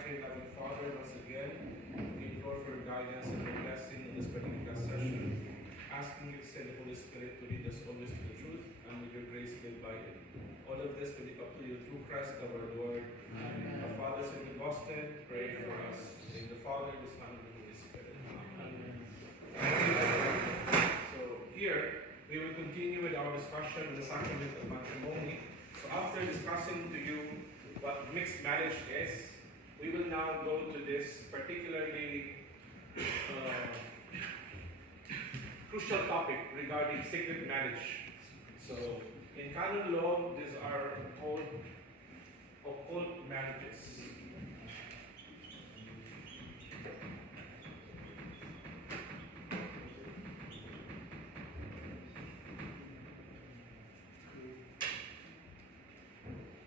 Almighty and loving Father, once again, we implore for your guidance and your blessing in this particular session, asking you to send the Holy Spirit to lead us always to the truth, and with your grace live by it. All of this we lift up to you through Christ our Lord. Amen. Our fathers in Boston, pray for us. In the Father, the Son, and the Holy Spirit. Amen. So here, we will continue with our discussion on the sacrament of matrimony. So after discussing to you what mixed marriage is, we will now go to this particularly crucial topic regarding sacred marriage. So in canon law, these are called occult marriages.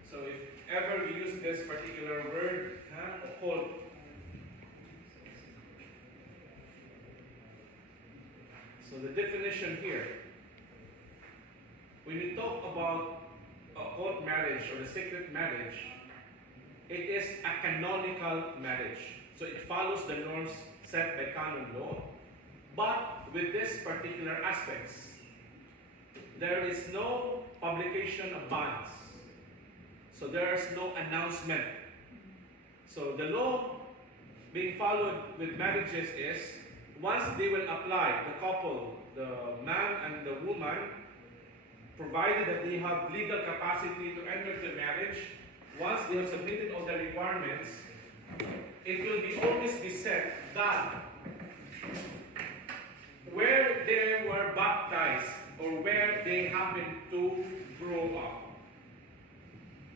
So if ever we use this particular word, occult, so the definition here, when we talk about occult marriage or the sacred marriage, it is a canonical marriage. So it follows the norms set by canon law, but with this particular aspects. There is no publication of bonds. So there is no announcement. So the law being followed with marriages is, once they will apply, the couple, the man and the woman, provided that they have legal capacity to enter the marriage, once they have submitted all the requirements, it will be always be said that where they were baptized or where they happened to grow up,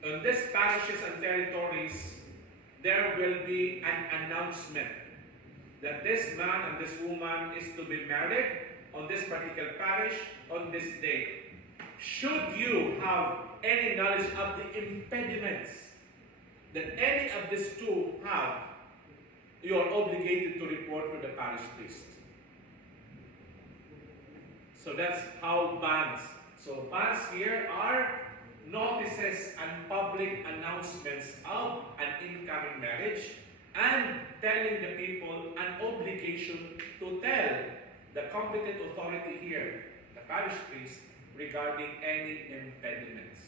in these parishes and territories, there will be an announcement that this man and this woman is to be married on this particular parish on this date. Should you have any knowledge of the impediments that any of these two have, you are obligated to report to the parish priest. So that's how bans. So bans here are notices and public announcements of an incoming marriage, and telling the people an obligation to tell the competent authority here, the parish priest, regarding any impediments.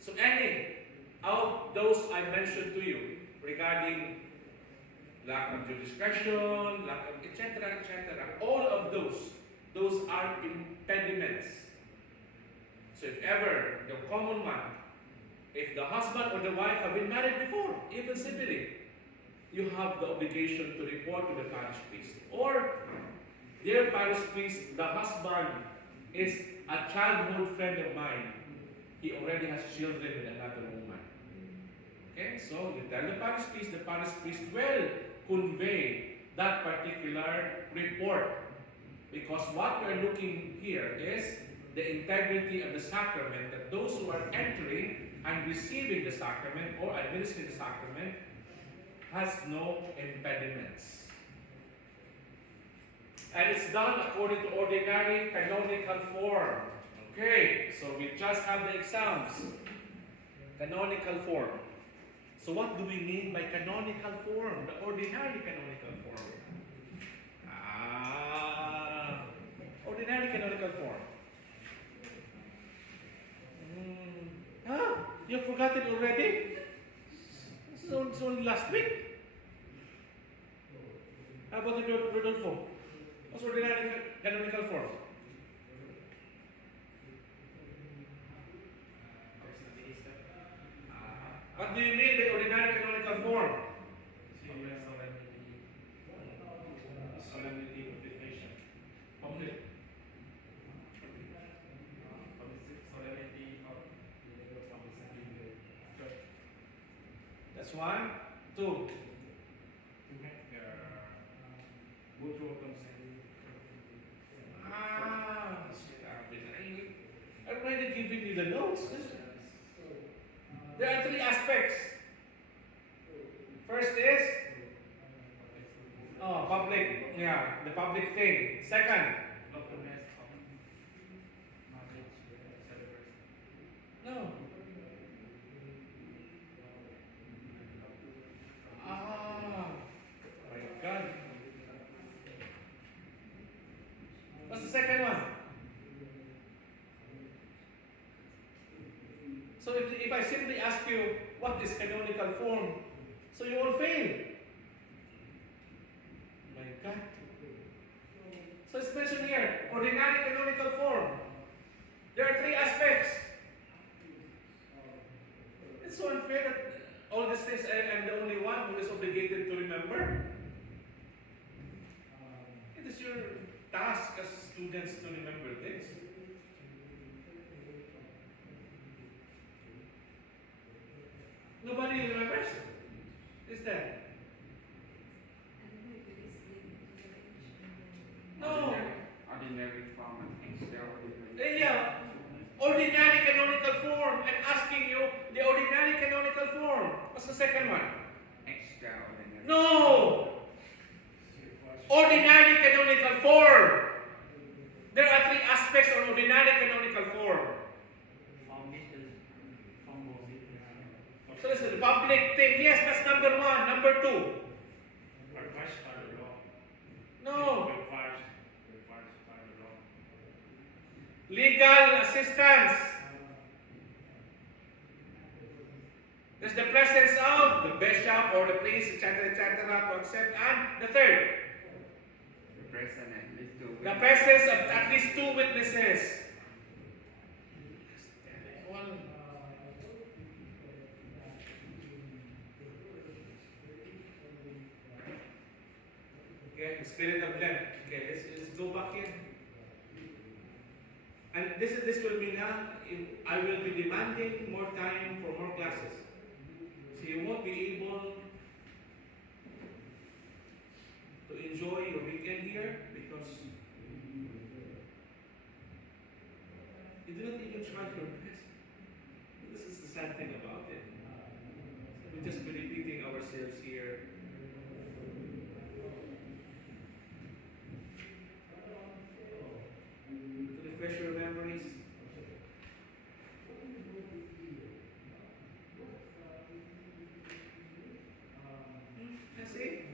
So any of those I mentioned to you regarding lack of due discretion, lack of etc., all of those are impediments. So if ever the common one, if the husband or the wife have been married before, even civilly, you have the obligation to report to the parish priest. Or, dear parish priest, the husband is a childhood friend of mine. He already has children with another woman. Okay, so you tell the parish priest will convey that particular report. Because what we're looking here is the integrity of the sacrament, that those who are entering and receiving the sacrament or administering the sacrament has no impediments. And it's done according to ordinary canonical form. Okay, so we just have the exams. Canonical form. So what do we mean by canonical form? The ordinary canonical form. Ordinary canonical form. You forgot it already? It's only last week. How about the Rodolfo? What's ordinary canonical form? What do you mean by ordinary canonical form? Solemnity, publication. Public. That's one. Two. I already given you the notes. There are three aspects. First is public. Yeah, the public thing. Second, no. the second one? So if I simply ask you, what is canonical form? So you will fail. My God. So it's mentioned here, ordinary canonical form. There are three aspects. It's so unfair that all these things I'm the only one who is obligated to remember. It is your task as students to remember this. Nobody remembers? Is that? No. Ordinary form and extraordinary. Yeah. Ordinary canonical form. I'm asking you the ordinary canonical form. What's the second one? Extraordinary. No. Ordinary canonical form. There are three aspects of ordinary canonical form. So this is the public thing. Yes, that's number one. Number two. Request by the law. No. Requires by the law. Legal assistance. There's the presence of the bishop or the priest, etc., to accept. And the third, The present at least two the witnesses. presence of at least two witnesses. Okay, the spirit of Lent. Okay, let's go back here. And this will be now. I will be demanding more time for more classes. So you won't be able to enjoy your weekend here because you do not even try your best. This is the sad thing about it. So we just be repeating ourselves here. To refresh your memories. That's it.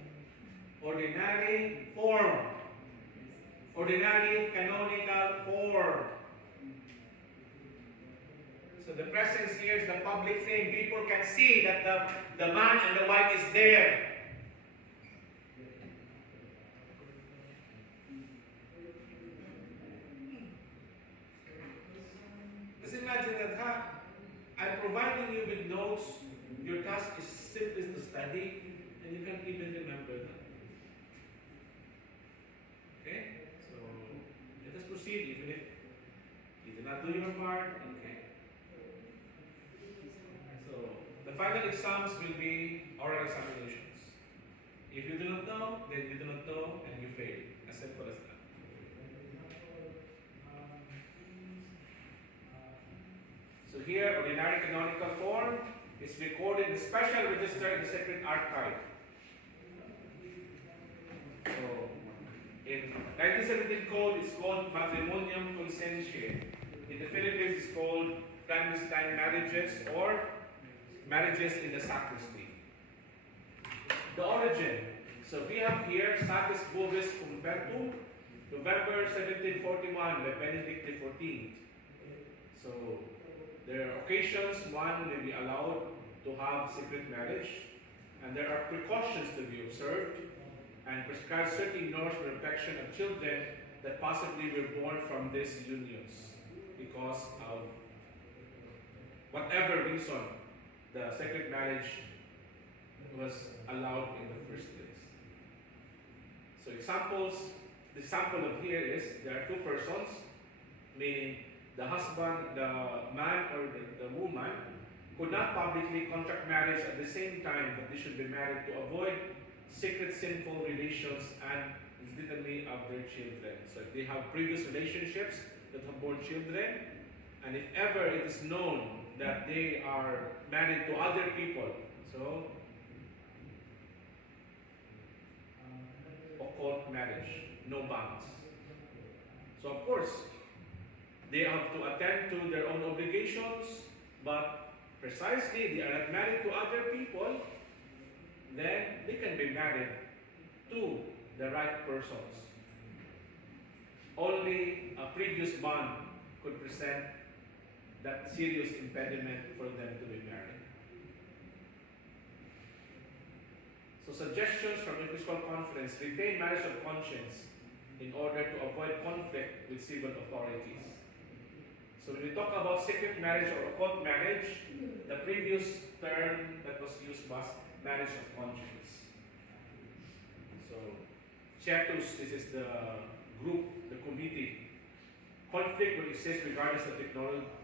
Ordinary form. Ordinary canonical form. So the presence here is the public thing. People can see that the man and the wife is there. Just imagine that, I'm providing you with notes. Your task is simply to study, and you can't even remember that. Okay? So let us proceed, even if you do not do your part. Okay. So the final exams will be oral examinations. If you do not know, then you do not know, and you fail. As simple as that. So here, ordinary canonical form is recorded in special register in the Sacred Archive. So, in 1917 code, it's called Matrimonium Consentiae. In the Philippines, it's called clandestine marriages or marriages in the sacristy. The origin. So we have here Satis Bovis Umbertum, November 1741 by Benedict XIV. So there are occasions one may be allowed to have secret marriage, and there are precautions to be observed, and prescribe certain norms for protection of children that possibly were born from these unions because of whatever reason the secret marriage was allowed in the first place. So examples, the example of here is there are two persons, meaning the husband, the man or the woman could not publicly contract marriage at the same time, but they should be married to avoid secret sinful relations and litany of their children. So if they have previous relationships that have born children, and if ever it is known that they are married to other people, so occult marriage, no bonds. So of course, they have to attend to their own obligations, but precisely they are not married to other people, then they can be married to the right persons. only a previous bond could present that serious impediment for them to be married. So suggestions from the Episcopal Conference: retain marriage of conscience in order to avoid conflict with civil authorities. So when we talk about secret marriage or occult marriage, the previous term that was used was marriage of conscience. So Chatus, this is the group, the committee. Conflict will exist regardless of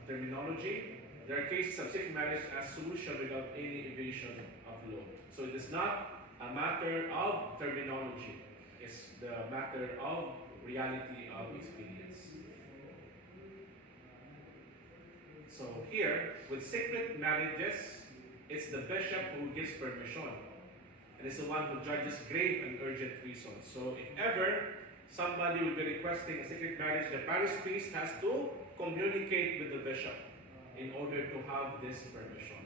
terminology. There are cases of secret marriage as solution without any evasion of law. So it is not a matter of terminology. It's the matter of reality of experience. So here, with secret marriages, it's the bishop who gives permission. And it's the one who judges grave and urgent reasons. So if ever somebody will be requesting a secret marriage, the parish priest has to communicate with the bishop in order to have this permission.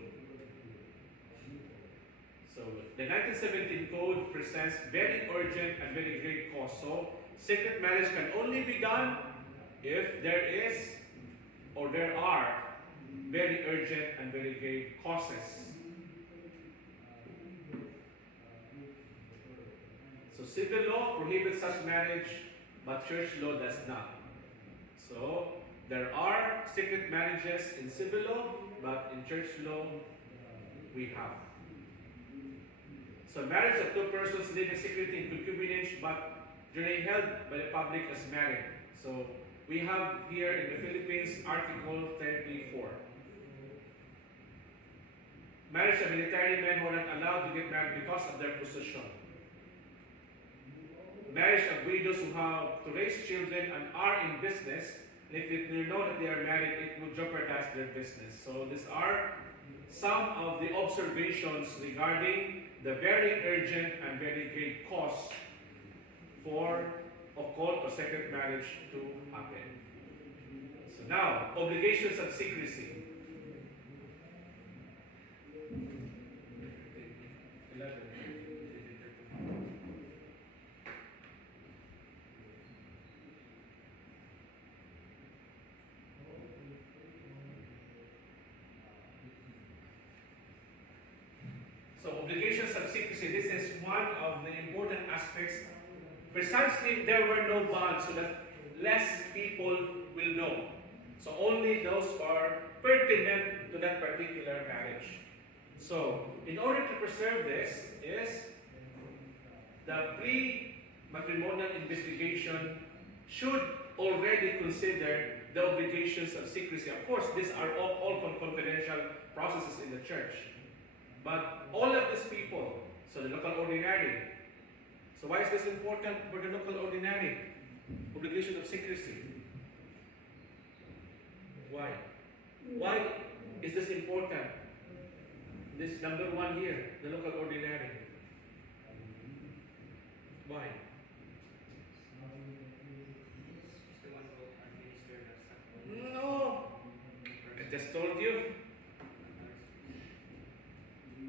So the 1917 code presents very urgent and very great cause. So secret marriage can only be done if there is or there are very urgent and very great causes. So civil law prohibits such marriage, but church law does not. So there are secret marriages in civil law, but in church law we have. So marriage of two persons living secretly in concubinage, but duly held by the public as married. So we have here in the Philippines Article 34. Marriage of military men who are not allowed to get married because of their position. Marriage of widows who have to raise children and are in business. And if you know that they are married, it would jeopardize their business. So these are some of the observations regarding the very urgent and very great cause for occult or secret marriage to happen. So now, obligations of secrecy. So obligations of secrecy, this is one of the important aspects. Precisely, there were no bonds, so that less people will know. So only those who are pertinent to that particular marriage. So, in order to preserve this, is the pre-matrimonial investigation should already consider the obligations of secrecy. Of course, these are all confidential processes in the church. But all of these people, so the local ordinary. So why is this important for the local ordinary? Obligation of secrecy. Why? Why is this important? This number one here, the local ordinary. Why? No. I just told you.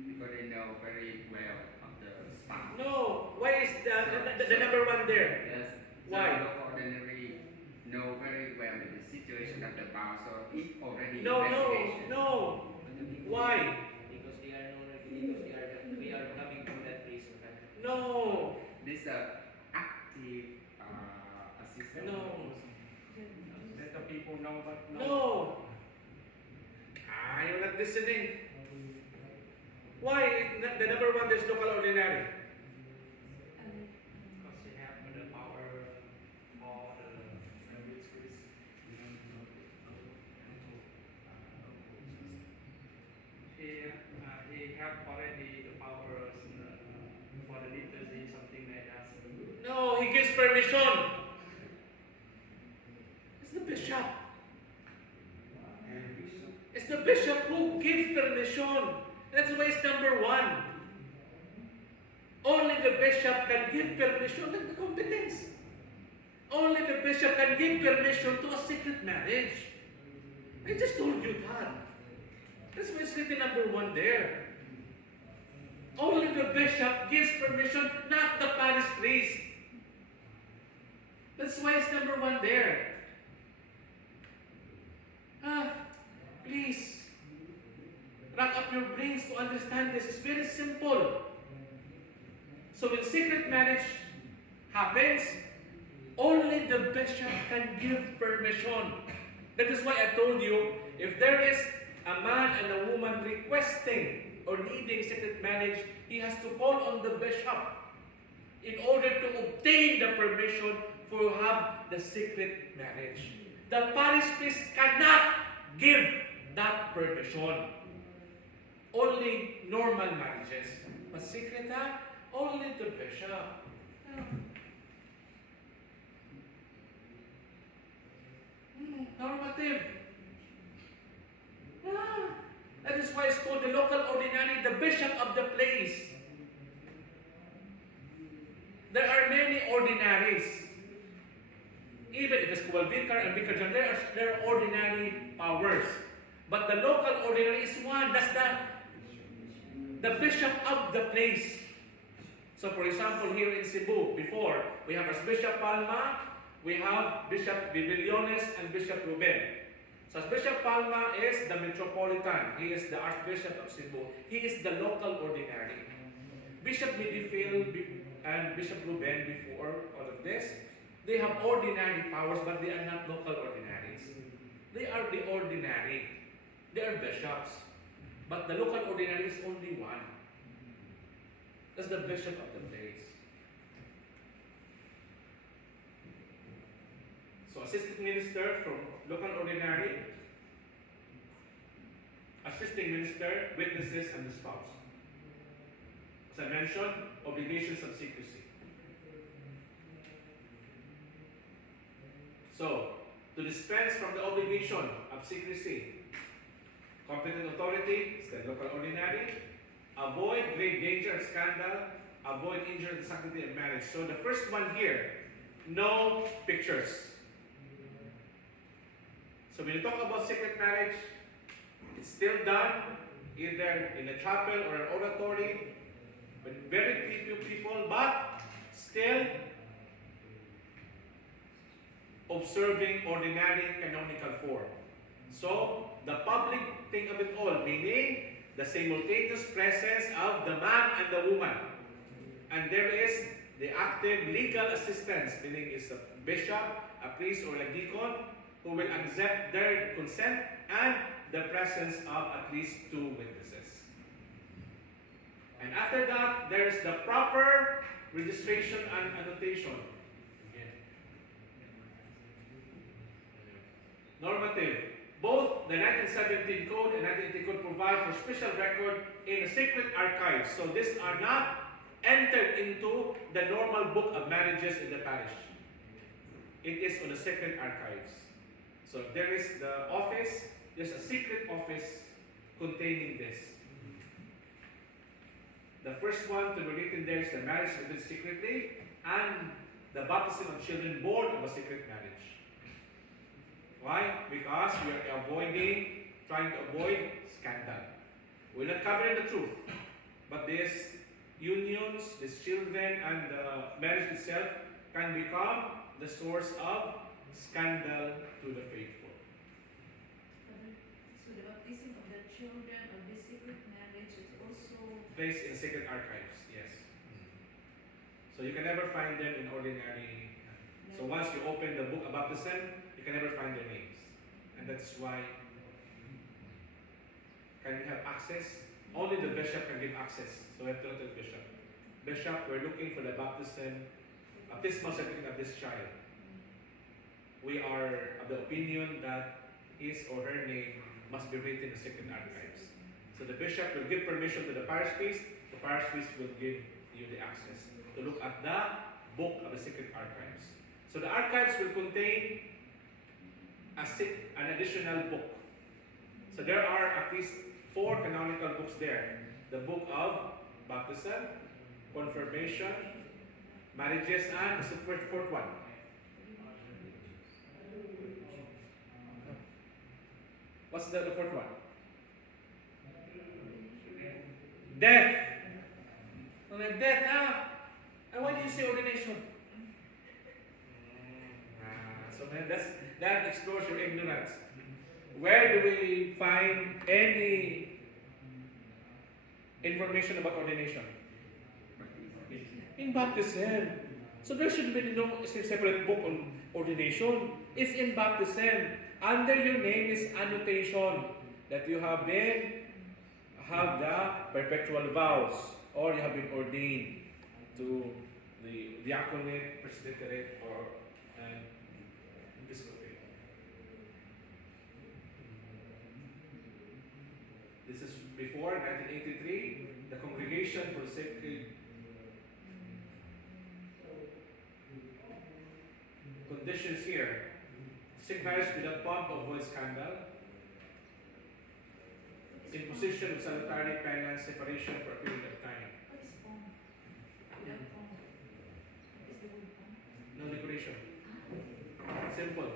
Because they know very well of the spouse. No. Why is the number one there? Yes. Why? So the ordinary know very well the situation of the spouse, so it's already No. investigation. Why? Because they are known, because we are coming from that place. No. This active assistance. No. Let the people know, but No. You're not listening. Why? The number one, there's local ordinary. because they have the power for the he have already the powers for the liturgy, something like that. No, he gives permission. It's the bishop. It's the bishop who gives permission. That's why it's number one. Only the bishop can give permission, not the competence. Only the bishop can give permission to a secret marriage. I just told you that. That's why it's written number one there. Only the bishop gives permission, not the parish priest. That's why it's number one there. Please, rack up your brains to understand this. It's very simple. So when secret marriage happens, only the bishop can give permission. That is why I told you, if there is a man and a woman requesting or needing secret marriage, he has to call on the bishop in order to obtain the permission for have the secret marriage. The parish priest cannot give that permission. Only normal marriages. But secret, only the bishop. Normative. That is why it's called the local ordinary, the bishop of the place. There are many ordinaries. Even if it's called vicar and vicar general, there are ordinary powers. But the local ordinary is one. That's the bishop of the place. So for example, here in Cebu, before, we have Archbishop Palma, we have Bishop Bibiliones and Bishop Ruben. So Bishop Palma is the Metropolitan. He is the Archbishop of Cebu. He is the local ordinary. Bishop Midifil and Bishop Ruben, before all of this, they have ordinary powers, but they are not local ordinaries. They are the ordinary. They are bishops. But the local ordinary is only one. That's the bishop of the place. So assistant minister from local ordinary, assisting minister, witnesses, and the spouse. As I mentioned, obligations of secrecy. So, to dispense from the obligation of secrecy, competent authority is the local ordinary. Avoid grave danger of scandal. Avoid injury to the sanctity of marriage. So the first one here, no pictures. So when you talk about secret marriage, it's still done either in a chapel or an oratory with very few people, but still observing ordinary canonical form. So the public thing of it all, meaning the simultaneous presence of the man and the woman. And there is the active legal assistance, meaning is a bishop, a priest, or a deacon who will accept their consent and the presence of at least 2 witnesses. And after that, there is the proper registration and annotation. Normative. Both the 1917 Code and 1980 Code provide for special record in the sacred archives. So these are not entered into the normal book of marriages in the parish. It is on the sacred archives. So if there is the office, there's a secret office containing this. The first one to be written there is the marriage written secretly and the baptism of children born of a secret marriage. Why? Because we are trying to avoid scandal. We're not covering the truth. But these unions, these children, and the marriage itself can become the source of scandal to the faithful. So the baptism of the children of the secret marriage is also Placed in secret archives, yes. So you can never find them in ordinary. So once you open the book of baptism, you can never find their names. And that's why can you have access? Only the bishop can give access. So we have to go to the bishop. Bishop, we're looking for the baptismal certificate of this child. We are of the opinion that his or her name must be written in the secret archives. So the bishop will give permission to the parish priest. The parish priest will give you the access to look at the book of the secret archives. So the archives will contain an additional book. So there are at least 4 canonical books there. The book of baptism, confirmation, marriages, and the fourth one. What's the fourth one? Death. Death, and why do you say ordination? So man, that explores your ignorance. Where do we find any information about ordination? In baptism. So there should be no separate book on ordination. It's in baptism. Under your name is annotation that you have the perpetual vows, or you have been ordained to the diaconate, presbyterate, or episcopate. This is before 1983, the Congregation for Sacred Conditions here. Sick marriage without pomp or void scandal. Imposition of salutary penance, separation for a period of time. What is pomp? Without pomp. What is the word pomp? No decoration. Simple.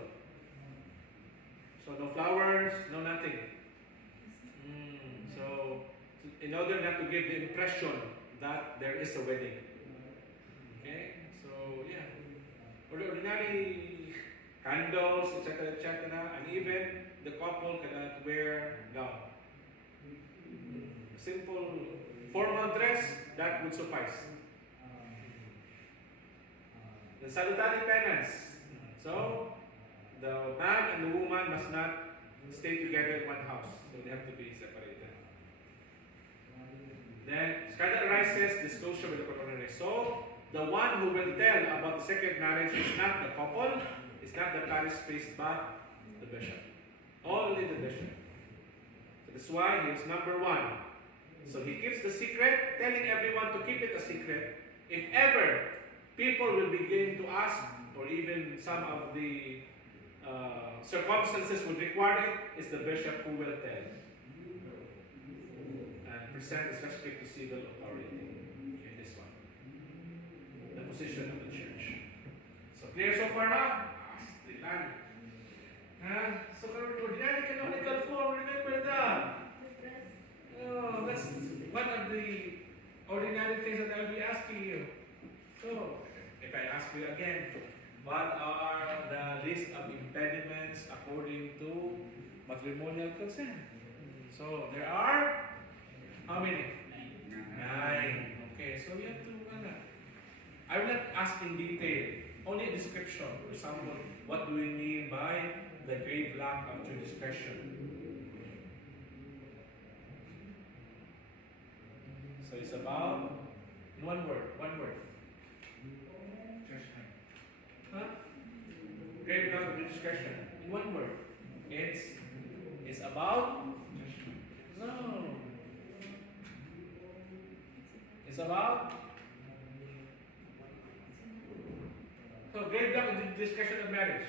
So no flowers, no nothing. So in order not to give the impression that there is a wedding. Okay? So yeah. Ordinary candles, etc., and even the couple cannot wear gown. Simple formal dress, that would suffice. The salutary penance. So, the man and the woman must not stay together in one house. So, they have to be separated. Then, scandal arises, disclosure with the coronary. So, the one who will tell about the second marriage is not the couple, it's not the parish priest, but the bishop. Only the bishop. So that's why he is number one. So he keeps the secret, telling everyone to keep it a secret. If ever people will begin to ask, or even some of the circumstances would require it, it's the bishop who will tell. And present his respect to civil authority. Okay, this one. The position of the church. So clear so far now? So ordinary canonical form, remember that? Oh, that's one of the ordinary things that I'll be asking you. So, if I ask you again, what are the list of impediments according to matrimonial consent? So, there are how many? 9. Okay, so we have to I will not ask in detail, only a description. For example, what do we mean by the grave lack of true discretion? So it's about, in one word. Huh? Grave lack of true discretion. In one word. It's about, no. It's about, so grave lack of discretion of marriage.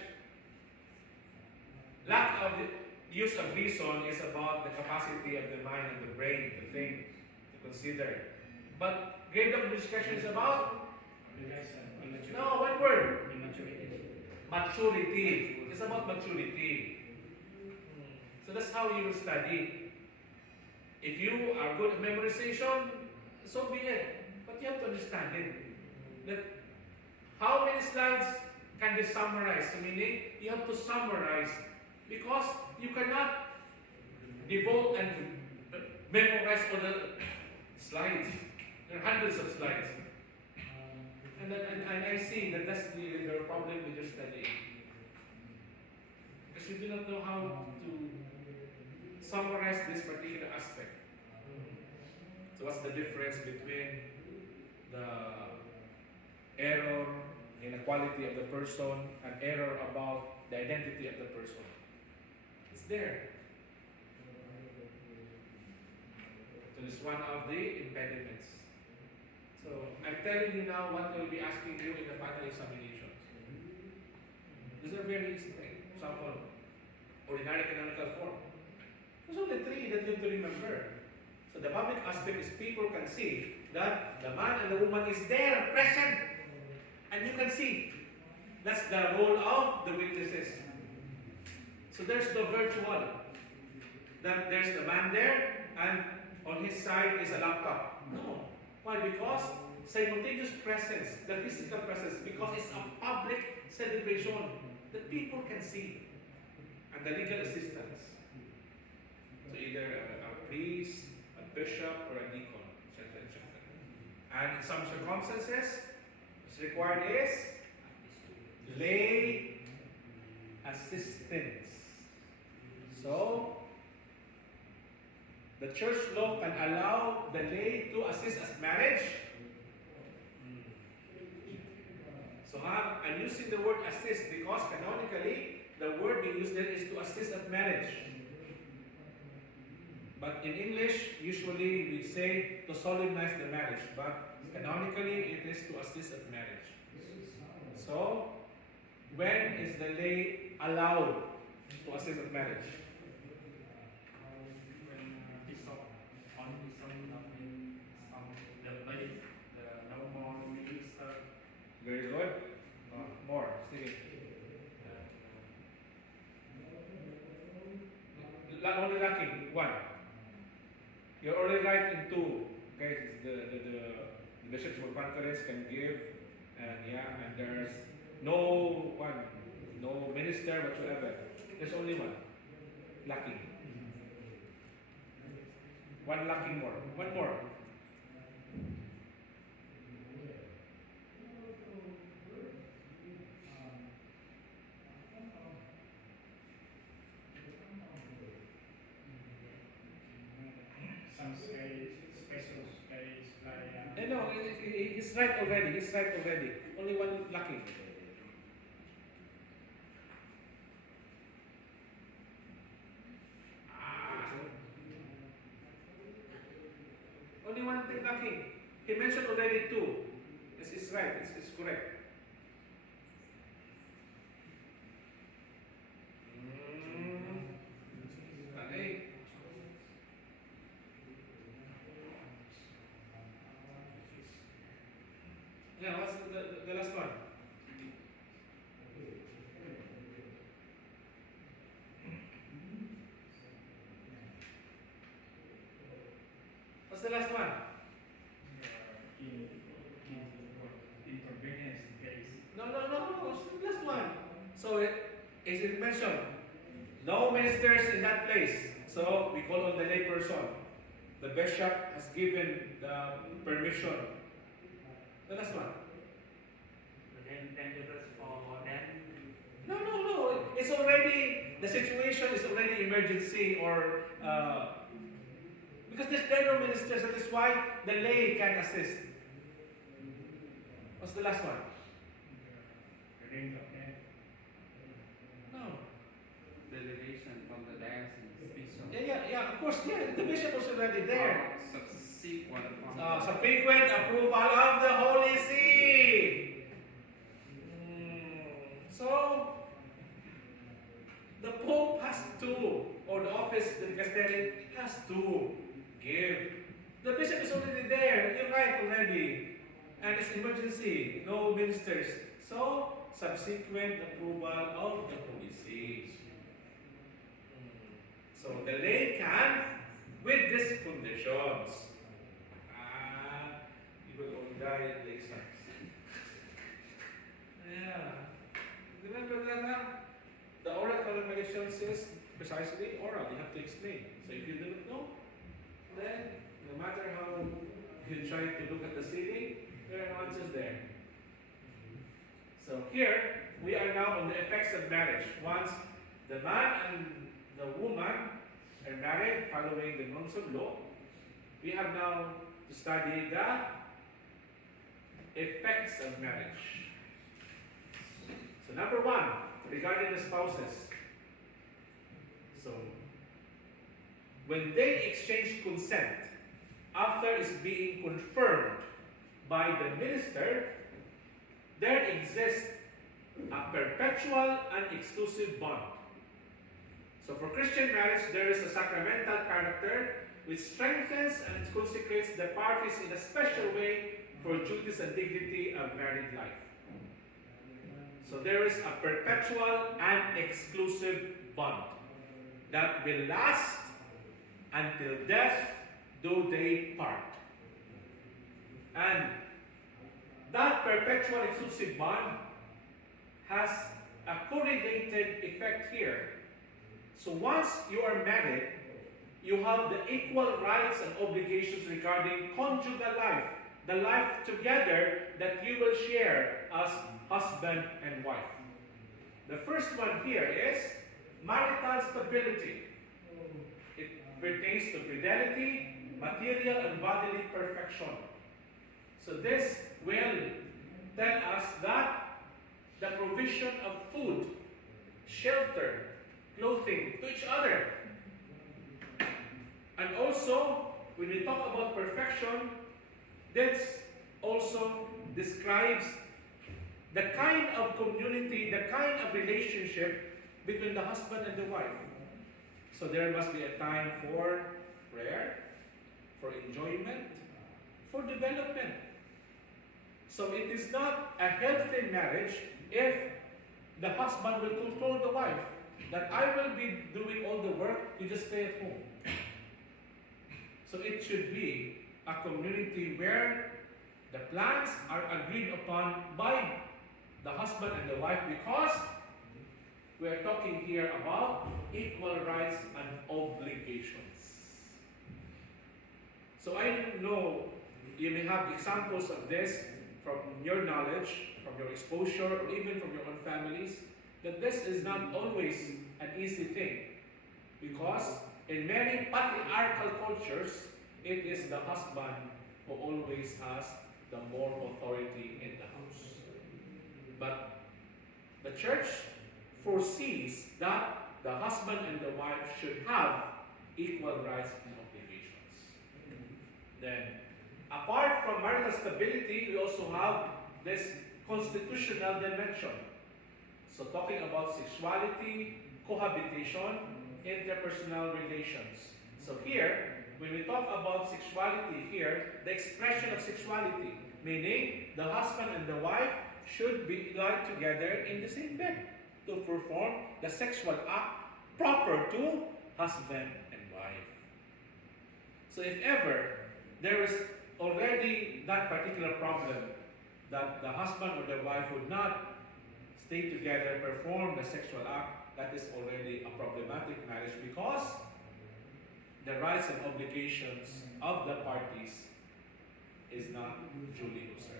Lack of the use of reason is about the capacity of the mind and the brain to think, to consider. But grave lack of discretion is about? No, one word. Maturity. It's about maturity. So that's how you will study. If you are good at memorization, so be it. But you have to understand it. That how many slides can be summarized? Meaning, you have to summarize because you cannot devote and memorize all the slides. There are hundreds of slides. And I see that that's the problem with your study. Because you do not know how to summarize this particular aspect. So what's the difference between the error in the quality of the person and error about the identity of the person? It's there. So it's one of the impediments. So I'm telling you now what we'll be asking you in the final examinations. These are very easy things. For example, ordinary canonical form. There's only 3 that you have to remember. So the public aspect is people can see that the man and the woman is there, present. And you can see. That's the role of the witnesses. So there's the virtual. That there's the man there, and on his side is a laptop. No. Why? Because simultaneous presence, the physical presence, because it's a public celebration. that people can see, and the legal assistants. So either a priest, a bishop, or a deacon, etc., etc. And in some circumstances, what's required is lay assistance. So, the church law can allow the lay to assist at marriage. So I'm using the word assist because canonically the word being used there is to assist at marriage. But in English, usually we say to solemnize the marriage, but canonically it is to assist at marriage. So, when is the lay allowed to assist at marriage? When bishop on some the place, the normal minister. Very good. More. Stevie. Only lacking one. You're already right in two. Okay, the bishops for conference can give, and there's no minister whatsoever. There's only one lacking. One lacking more. One more. Some space, special space like. No, he's right already. He's right already. Only one lacking. Only one thing lacking. He mentioned already two. It's right. It's correct. Okay. Yeah, what's the last one? What's the last one? Inconvenience case. No. It's the last one. So it mentioned no ministers in that place. So we call on the lay person. The bishop has given the permission. The last one. Then dangerous for them. No. It's already, the situation is already emergency or, because there are no ministers, that is why the lay can assist. What's the last one? No. Delegation from the diocese bishop. Yeah, of course, the bishop was already there. Subsequent from Subsequent approval of the Holy See. So, the Pope has to, or the office, the dicastery has to give. The bishop is already there, you're right already. And it's emergency, no ministers. So, subsequent approval of the Holy See. So, the lay can, with these conditions. You will all die at the exams. Yeah. Remember that the oral qualifications is precisely oral. You have to explain. So if you don't know, then no matter how you try to look at the ceiling, there are answers there. So here we are now on the effects of marriage. Once the man and the woman are married following the norms of law, we have now to study the effects of marriage. So number one, regarding the spouses. So, when they exchange consent after it's being confirmed by the minister, there exists a perpetual and exclusive bond. So for Christian marriage, there is a sacramental character which strengthens and consecrates the parties in a special way for duties and dignity of married life. So there is a perpetual and exclusive bond that will last until death do they part. And that perpetual exclusive bond has a correlated effect here. So once you are married, you have the equal rights and obligations regarding conjugal life, the life together that you will share as husband and wife. The first one here is marital stability. It pertains to fidelity, material and bodily perfection. So this will tell us that the provision of food, shelter, clothing to each other. And also, when we talk about perfection, this also describes the kind of community, the kind of relationship between the husband and the wife. So there must be a time for prayer, for enjoyment, for development. So it is not a healthy marriage if the husband will control the wife. That I will be doing all the work, you just stay at home. So it should be a community where the plans are agreed upon by the husband and the wife, because we are talking here about equal rights and obligations. So I know you may have examples of this from your knowledge, from your exposure, or even from your own families, that this is not always an easy thing. Because in many patriarchal cultures, it is the husband who always has the more authority in the house. But the church foresees that the husband and the wife should have equal rights and obligations. Then, apart from marital stability, we also have this constitutional dimension. So talking about sexuality, cohabitation, interpersonal relations. So here, when we talk about sexuality here, the expression of sexuality, meaning the husband and the wife should be lie together in the same bed to perform the sexual act proper to husband and wife. So if ever there is already that particular problem that the husband or the wife would not stay together, perform the sexual act, that is already a problematic marriage, because the rights and obligations of the parties is not duly observed.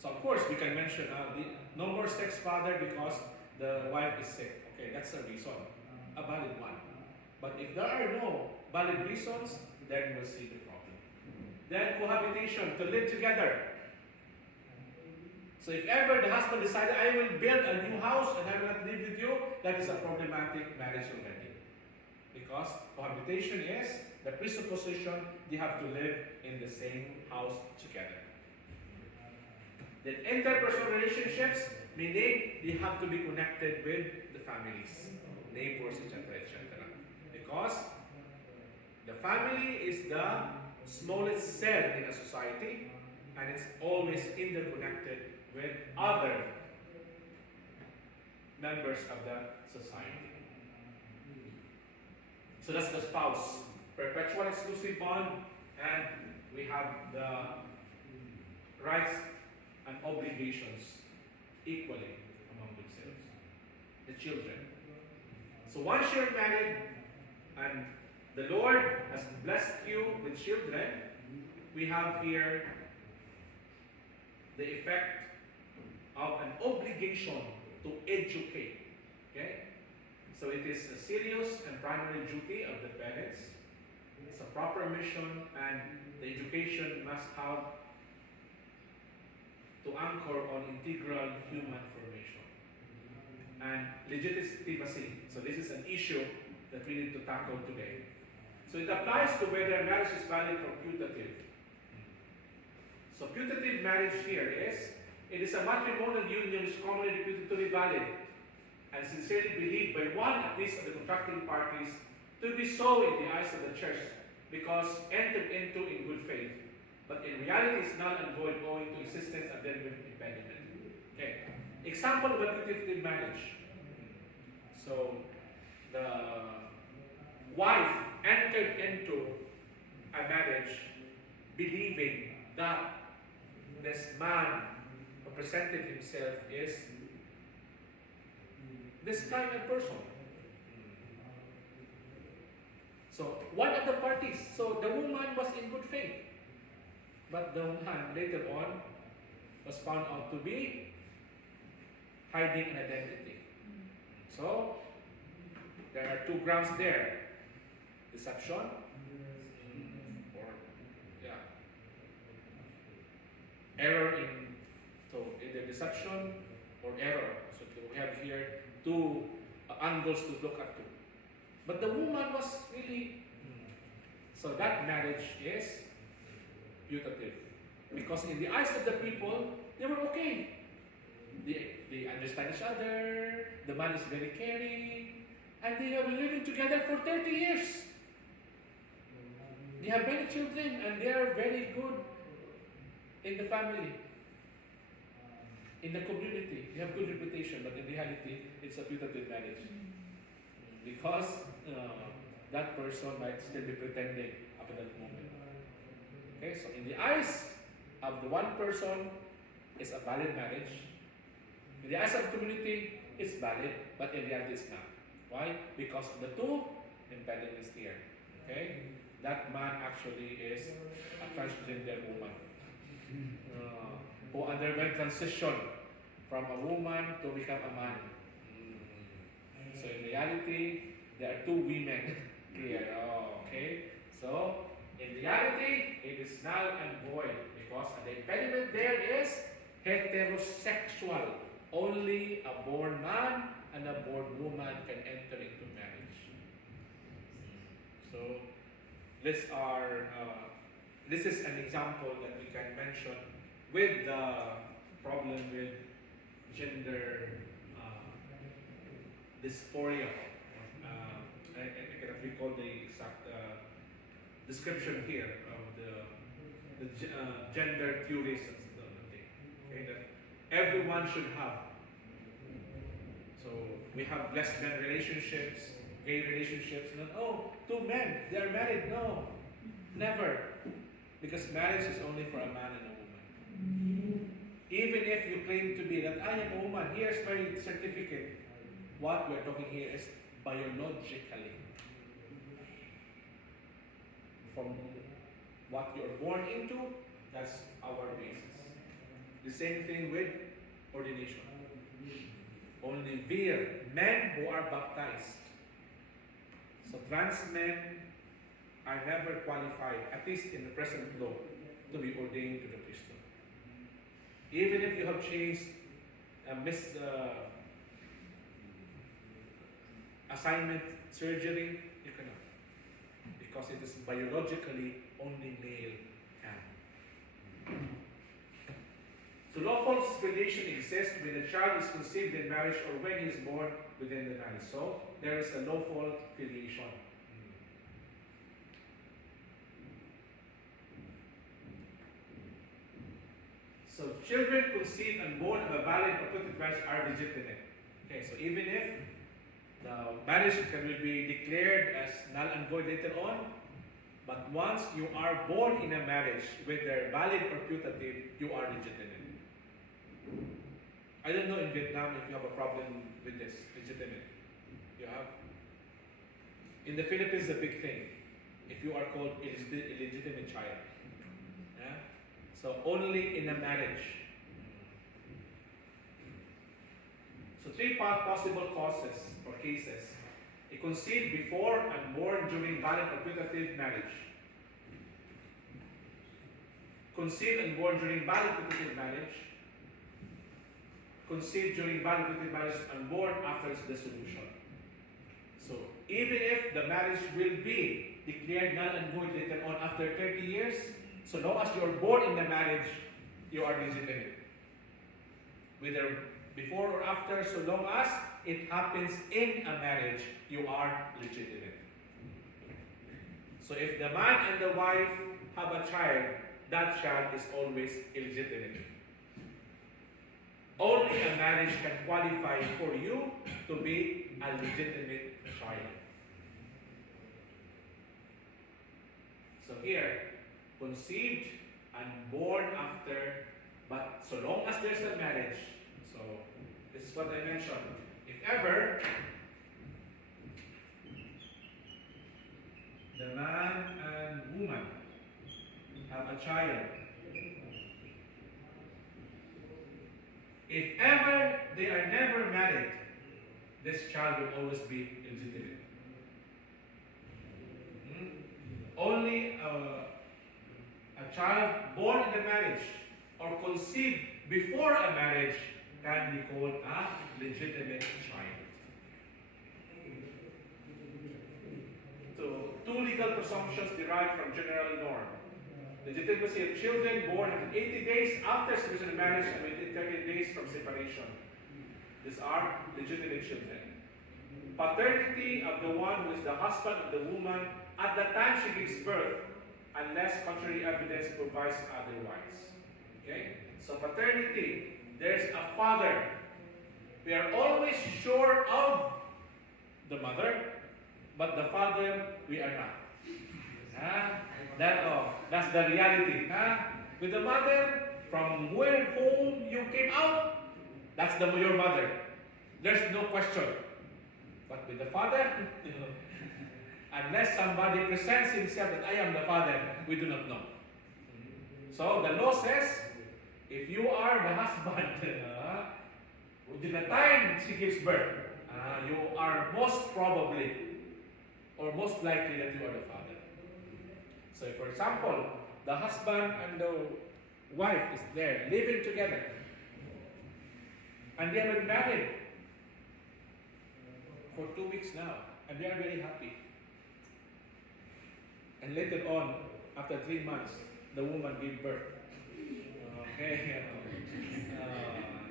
So of course we can mention no more sex father because the wife is sick. Okay, that's a reason, a valid one. But if there are no valid reasons, then we'll see the problem. Then cohabitation, to live together. So if ever the husband decided, I will build a new house and I will not live with you, that is a problematic marriage already. Because cohabitation is the presupposition they have to live in the same house together. Then interpersonal relationships, meaning they have to be connected with the families, neighbors, etc., etc. Because the family is the smallest cell in a society, and it's always interconnected with other members of the society. So that's the spouse, perpetual exclusive bond, and we have the rights and obligations equally among themselves. The children. So once you're married and the Lord has blessed you with children, we have here the effect of an obligation to educate. Okay? So it is a serious and primary duty of the parents. It's a proper mission, and the education must have to anchor on integral human formation and legitimacy. So this is an issue that we need to tackle today. So it applies to whether marriage is valid or putative. So putative marriage here is, it is a matrimonial union which is commonly reputed to be valid and sincerely believed by one at least of the contracting parties to be so in the eyes of the church, because entered into in good faith. But in reality, it's null and void owing to existence of then impediment. Okay. Example of a putative marriage. So the wife entered into a marriage believing that this man presented himself is this kind of person. So one of the parties, so the woman was in good faith, but the man later on was found out to be hiding an identity. So there are two grounds there: deception, or error in, so either deception or error. So we have here two angles to look at. But the woman was really, so that marriage is putative. Because in the eyes of the people, they were okay. They understand each other, the man is very caring, and they have been living together for 30 years. They have many children, and they are very good in the family, in the community. They have good reputation, but in reality, it's a putative marriage. Because that person might still be pretending up at that moment. Okay, so in the eyes of the one person, it's a valid marriage. In the eyes of the community, it's valid, but in reality, it's not. Why? Because of the two impediments here. Okay, that man actually is a transgender woman who underwent transition from a woman to become a man. So in reality, there are two women here. Okay. So in reality, it is null and void because the impediment there is heterosexual. Only a born man and a born woman can enter into marriage. So this is an example that we can mention with the problem with gender dysphoria. I cannot recall the exact description here of the gender theories. Okay, that everyone should have. So we have lesbian relationships, gay relationships, and two men, they are married. No, never. Because marriage is only for a man and a woman. Even if you claim to be that I am a woman, here's my certificate. What we're talking here is biologically. From what you're born into, that's our basis. The same thing with ordination. Only men who are baptized. So trans men are never qualified, at least in the present law, to be ordained to the priesthood. Even if you have changed, missed assignment surgery, you cannot. Because it is biologically only male can. So lawful filiation exists when a child is conceived in marriage or when he is born within the marriage. So there is a lawful filiation. So children conceived and born of a valid or putative marriage are legitimate. Okay, so even if the marriage can be declared as null and void later on, but once you are born in a marriage, whether valid or putative, you are legitimate. I don't know in Vietnam if you have a problem with this, legitimate. You have? In the Philippines, a big thing. If you are called illegitimate child. Yeah? So only in a marriage. So three possible causes or cases. A conceived before and born during valid or putative marriage. Conceived and born during valid putative marriage. Conceived during valid putative marriage and born after its dissolution. So even if the marriage will be declared null and void later on after 30 years, so long as you are born in the marriage, you are legitimate. Whether before or after, so long as it happens in a marriage, you are legitimate. So if the man and the wife have a child, that child is always illegitimate. Only a marriage can qualify for you to be a legitimate child. So here, conceived and born after But so long as there's a marriage, so this is what I mentioned. If ever the man and woman have a child, if ever they are never married, this child will always be illegitimate. Only a child born in the marriage or conceived before a marriage can be called a legitimate child. So, two legal presumptions derived from general norm. Legitimacy of children born within 80 days after civil marriage and within 30 days from separation. These are legitimate children. Paternity of the one who is the husband of the woman at the time she gives birth, unless contrary evidence provides otherwise. Okay? So paternity, there's a father. We are always sure of the mother, but the father, we are not. That's the reality. With the mother, from where home you came out, that's your mother. There's no question. But with the father, unless somebody presents himself that I am the father, we do not know. So the law says, if you are the husband, within the time she gives birth, you are most probably or most likely that you are the father. So, for example, the husband and the wife is there living together, and they have been married for 2 weeks now, and they are very happy. And later on, after 3 months, the woman gave birth. Okay.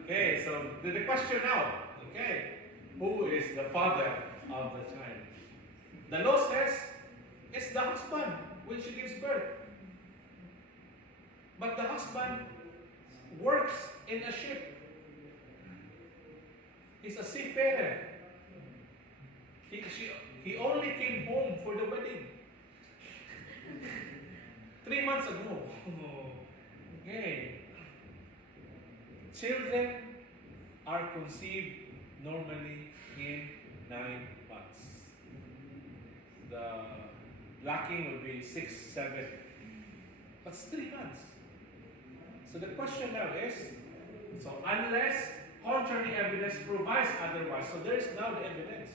Okay. So the question now. Okay. Who is the father of the child? The law says it's the husband when she gives birth. But the husband works in a ship. He's a seafarer. He only came home for the wedding 3 months ago. Okay. Children are conceived normally in 9 months. The lacking will be 6, 7. But it's 3 months. So the question now is, so unless contrary evidence provides otherwise, so there is now the evidence.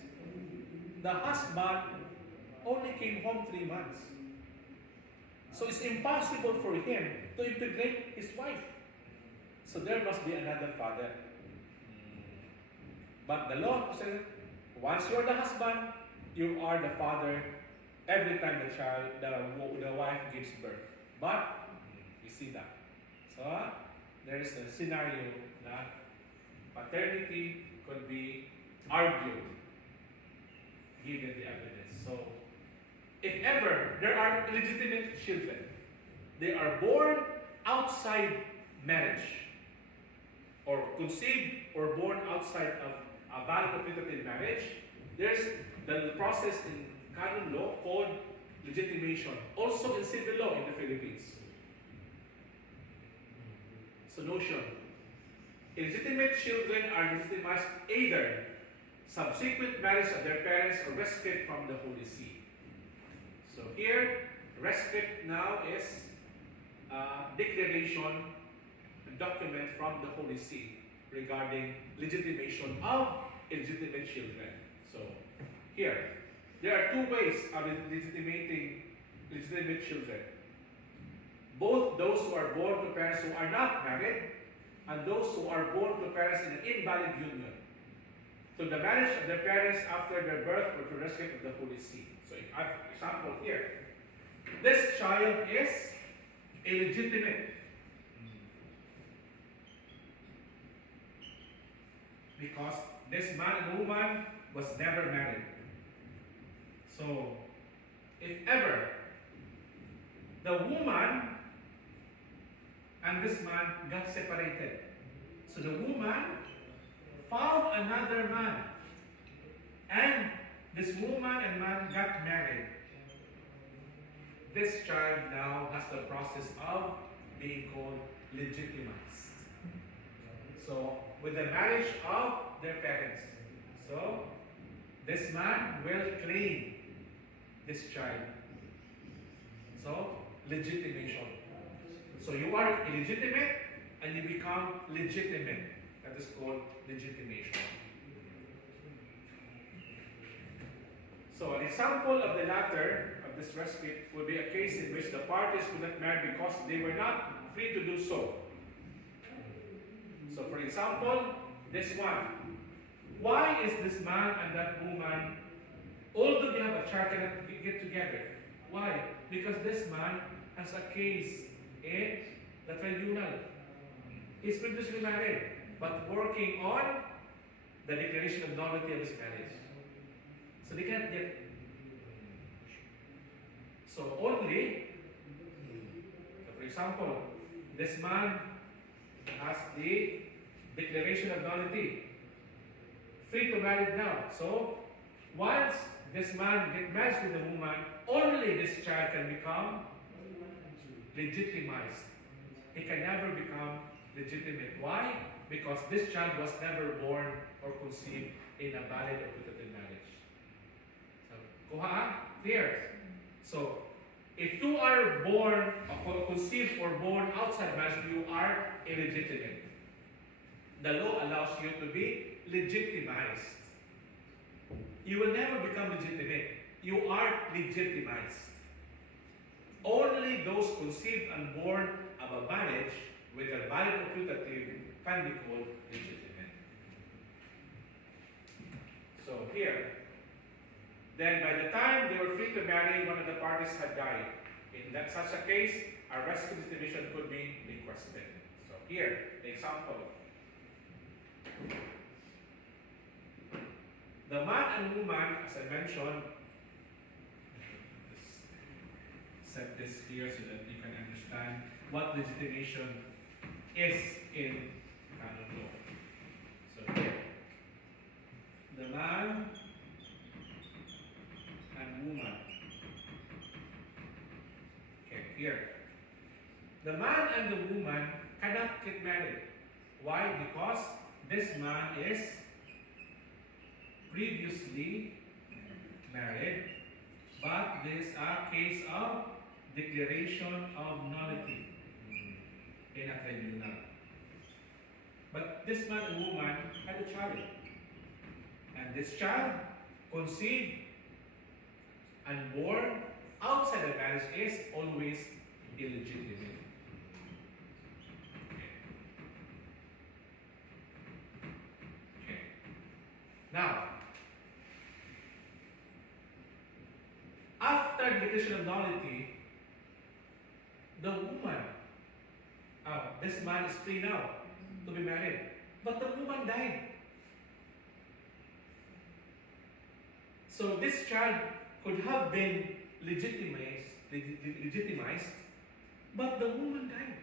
The husband only came home 3 months. So it's impossible for him to integrate his wife. So there must be another father. But the law says, once you are the husband, you are the father every time the wife gives birth. But we see that. So there is a scenario that paternity could be argued given the evidence. So if ever there are illegitimate children, they are born outside marriage, or conceived or born outside of a valid completed marriage, there's the process in canon law called legitimation, also in civil law in the Philippines. So notion, illegitimate children are legitimized either subsequent marriage of their parents or rescript from the Holy See. So here, rescript now is a declaration, a document from the Holy See regarding legitimation of illegitimate children. So here, there are 2 ways of legitimating legitimate children. Both those who are born to parents who are not married, and those who are born to parents in an invalid union. So the marriage of their parents after their birth or to rescript of the Holy See. So if I have an example here, this child is illegitimate because this man and woman was never married. So if ever the woman and this man got separated, so the woman found another man, and this woman and man got married. This child now has the process of being called legitimized. So, with the marriage of their parents. So, this man will claim this child. So, legitimation. So, you are illegitimate and you become legitimate. That is called legitimation. So, an example of the latter, of this respite, would be a case in which the parties could not marry because they were not free to do so. So, for example, this one. Why is this man and that woman, although they have a child, cannot get together? Why? Because this man has a case in the tribunal. He's previously married, but working on the declaration of nullity of his marriage. So they cannot get. So only, so for example, this man has the declaration of nullity, free to marry now. So once this man gets married with the woman, only this child can become legitimized. He can never become legitimate. Why? Because this child was never born or conceived in a valid or putative marriage. So, kuha, clear. So, if you are born or conceived or born outside marriage, you are illegitimate. The law allows you to be legitimized. You will never become legitimate. You are legitimized. Only those conceived and born of a marriage with a valid or putative can be called legitimate. So here, then by the time they were free to marry, one of the parties had died. In that such a case, a rescue distribution could be requested. So here, the example. The man and woman, as I mentioned, set this here so that you can understand what legitimation is in canon law. So here, the man and woman. Okay, here. The man and the woman cannot get married. Why? Because this man is previously married, but there is a case of declaration of nullity in a tribunal. But this man and woman had a child, and this child conceived and born outside the marriage is always illegitimate. Okay. Now, after declaration of nullity, the woman, this man is free now to be married, but the woman died. So this child could have been legitimized, but the woman died.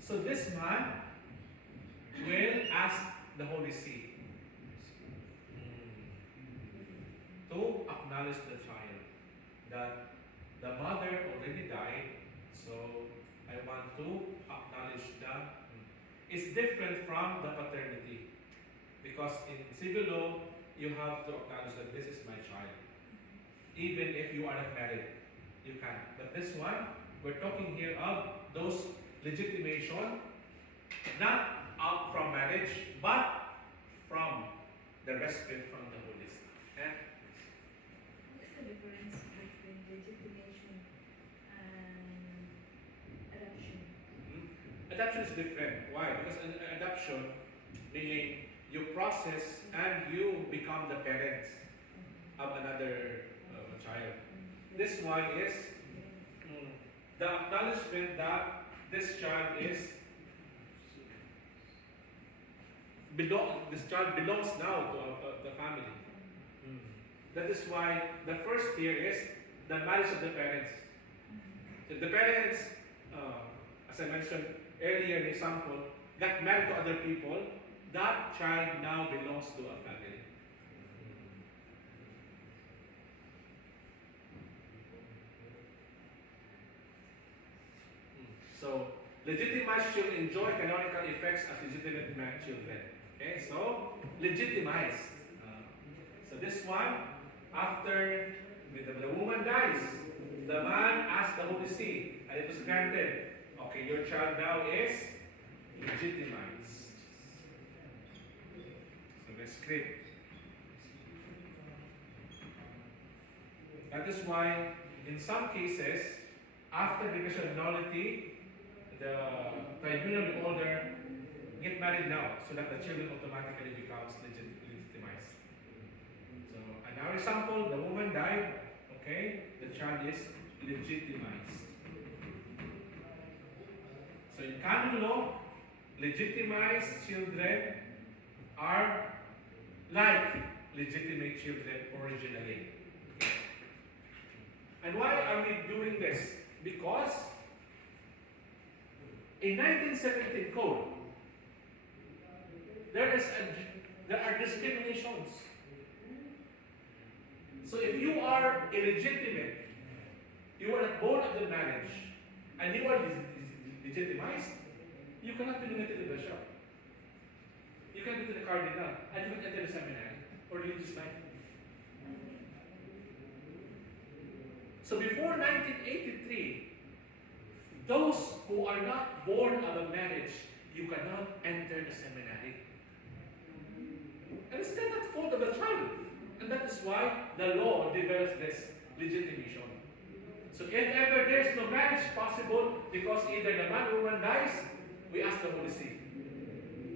So this man will ask the Holy See to acknowledge the child, that the mother already died, so I want to acknowledge that. It's different from the paternity, because in civil law, you have to acknowledge that this is my child. Even if you are not married, you can. But this one, we're talking here of those legitimation, not out from marriage, but from the respite from the Holy See. What's the difference between legitimation and adoption? Adoption is different. Why? Because an adoption, meaning you process and you become the parents of another child. This one is the acknowledgement that this child belongs now to the family. That is why the first here is the marriage of the parents. If the parents, as I mentioned earlier in the example, got married to other people, that child now belongs to a family. So, legitimized children enjoy canonical effects as legitimate children. Okay, so legitimized. So this one, after the woman dies, the man asked the Holy See, and it was granted. Okay, your child now is legitimized. So that's great. That is why, in some cases, after declaration of nullity, the tribunal will order get married now, so that the children automatically becomes legitimized. So, another example, the woman died. Okay, the child is legitimized. So in canon law, legitimized children are like legitimate children originally. And why are we doing this? Because in 1917 code, there are discriminations. So if you are illegitimate, you are not born of the marriage, and you are legitimized, you cannot be nominated to the bishop. You can be to the cardinal, and you can enter the seminary or religious life. So before 1983, those who are not born of a marriage, you cannot enter the seminary. And it's not the fault of the child. And that is why the law develops this legitimation. So if ever there is no marriage possible because either the man or woman dies, we ask the Holy See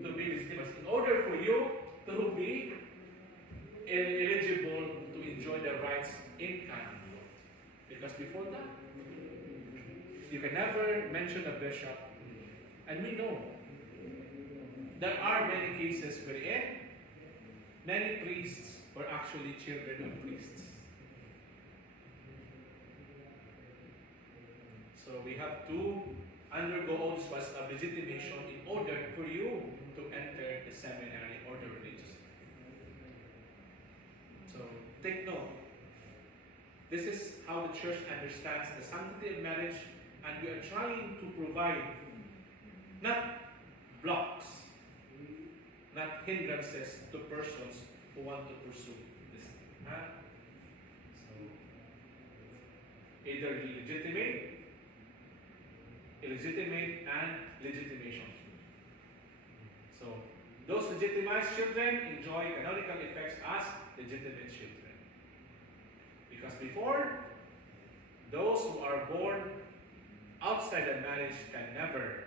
to be legitimate in order for you to be eligible to enjoy the rights in canon law. Because before that, you can never mention a bishop. And we know there are many cases wherein many priests were actually children of priests. So we have to undergo all this process of legitimation in order for you to enter the seminary or the religious life. So take note. This is how the church understands the sanctity of marriage, and we are trying to provide not blocks, not hindrances to persons who want to pursue this. So, either illegitimate, and legitimation. So, those legitimized children enjoy canonical effects as legitimate children. Because before, those who are born outside of marriage can never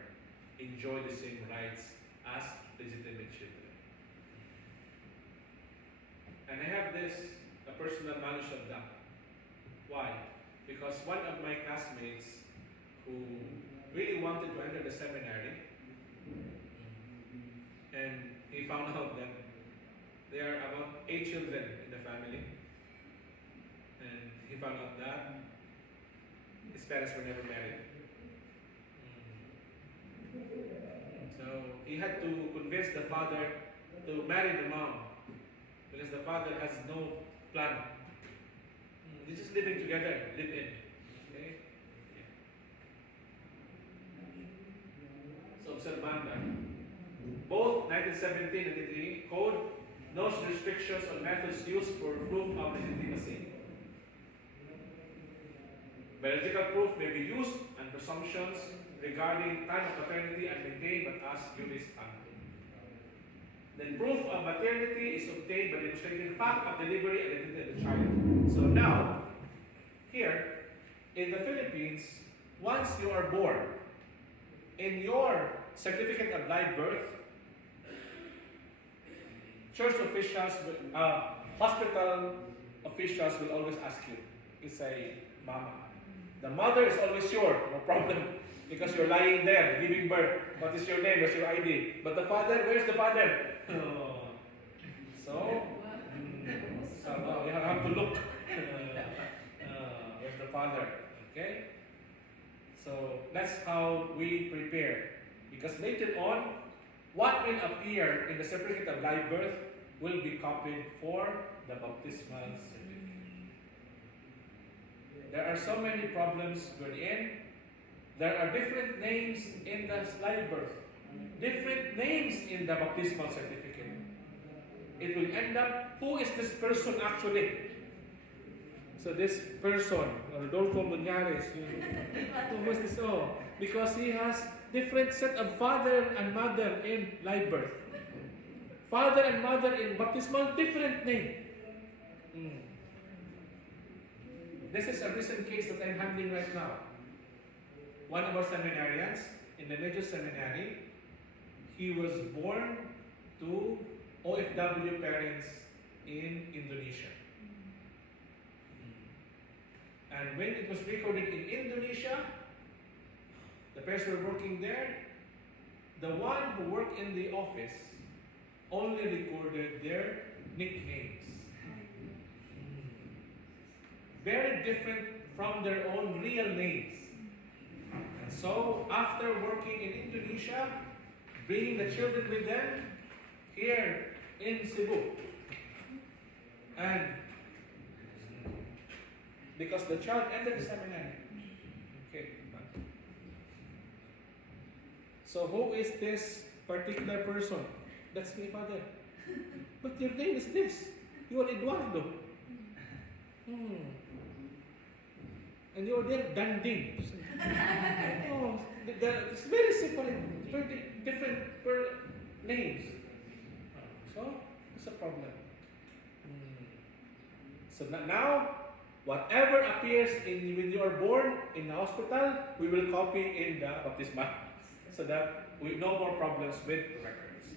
enjoy the same rights as legitimate children. And I have a personal knowledge of that. Why? Because one of my classmates who really wanted to enter the seminary, and he found out that there are about 8 children in the family, and he found out that his parents were never married. So he had to convince the father to marry the mom, because the father has no plan. They're just living together, live in. Okay? Yeah. So observando. Both 1917 and 1983 code no restrictions on methods used for proof of legitimacy. Biological proof may be used and presumptions regarding time of paternity are maintained but as juris tantum. Then proof of maternity is obtained by demonstrating the fact of delivery and identity of the child. So now, here in the Philippines, once you are born, in your certificate of live birth, church officials, hospital officials will always ask you, it's a mama. The mother is always sure, no problem. Because you're lying there, giving birth. What is your name? What's your ID? But the father, where's the father? So you have to look. Where's the father? Okay? So that's how we prepare. Because later on, what will appear in the certificate of live birth will be copied for the baptismal certificate. There are so many problems wherein There are different names in the live birth, different names in the baptismal certificate. It will end up, who is this person actually? So this person, Rodolfo Munyares, who is this? Oh, because he has different set of father and mother in live birth. Father and mother in baptismal, different name. This is a recent case that I'm handling right now. One of our seminarians in the major seminary, he was born to OFW parents in Indonesia. And when it was recorded in Indonesia, the parents were working there. The one who worked in the office only recorded their nicknames. Very different from their own real names. And so, after working in Indonesia, bringing the children with them here in Cebu, and because the child entered the seminary. Okay. So who is this particular person? That's me, Father. But your name is this. You are Eduardo. And you are there, Danding. Oh, it's very separate, very different names. So, it's a problem. So now, whatever appears when you are born in the hospital, we will copy in the baptismal, so that we no more problems with records.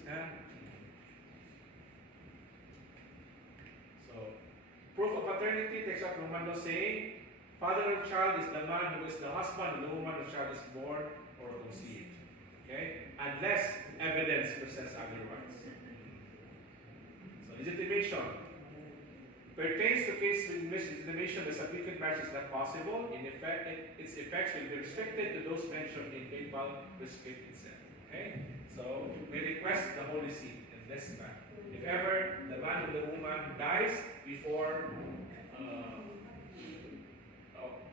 So, proof of paternity takes up Romano saying, father of the child is the man who is the husband of the woman the child is born or conceived. Okay? Unless evidence presents otherwise. So, legitimation pertains to cases in which legitimation of the subsequent marriage is not possible. In effect, its effects will be restricted to those mentioned in papal prescript itself. Okay? So, we request the Holy See in this matter. If ever the man or the woman dies before,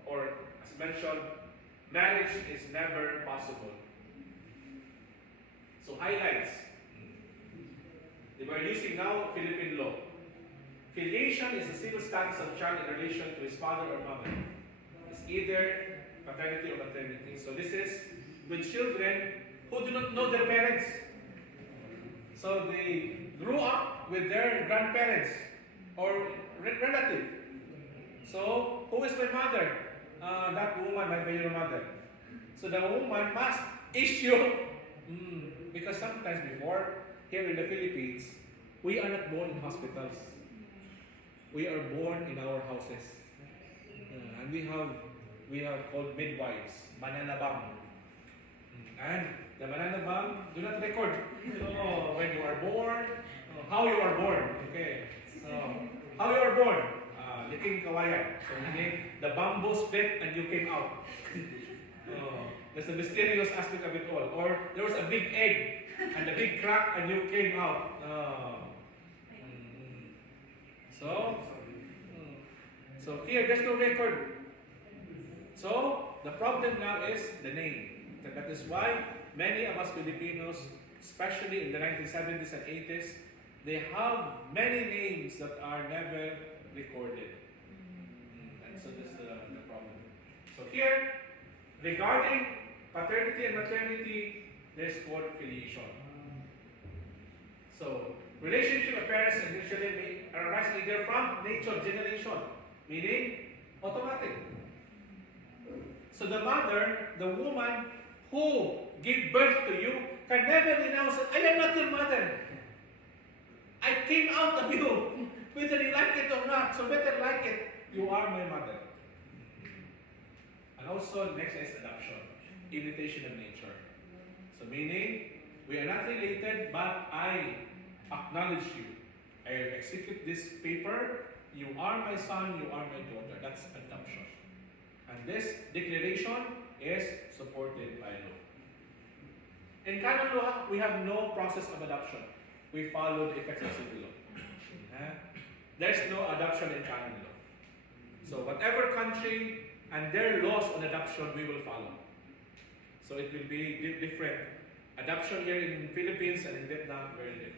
or as mentioned, marriage is never possible. So, highlights. They were using now Philippine law. Filiation is the civil status of child in relation to his father or mother. It's either paternity or maternity. So this is with children who do not know their parents. So they grew up with their grandparents or relative. So who is my mother? That woman might be your mother. So the woman must issue, because sometimes before, here in the Philippines, we are not born in hospitals. We are born in our houses. And we have called midwives, mananabang. And the mananabang do not record when you are born, how you are born. Okay. So, how you are born? Liking kawayan. So meaning the bamboo split and you came out. There's a mysterious aspect of it all. Or there was a big egg and a big crack and you came out. So here, there's no record. So the problem now is the name. That is why many of us Filipinos, especially in the 1970s and 80s, they have many names that are never recorded. And so this is the problem. So here, regarding paternity and maternity, there's called filiation. So, relationship of parents and children may arise either from nature, generation, meaning automatic. So the mother, the woman who gave birth to you, can never renounce it. I am not your mother. I came out of you, whether you like it or not. So better like it. You are my mother. And also, next is adoption, imitation of nature. So meaning, we are not related, but I acknowledge you. I execute this paper. You are my son, you are my daughter. That's adoption. And this declaration is supported by law. In canon law, we have no process of adoption. We follow the effects of civil law. There's no adoption in canon law. So whatever country and their laws on adoption, we will follow. So it will be different. Adoption here in Philippines and in Vietnam, very different.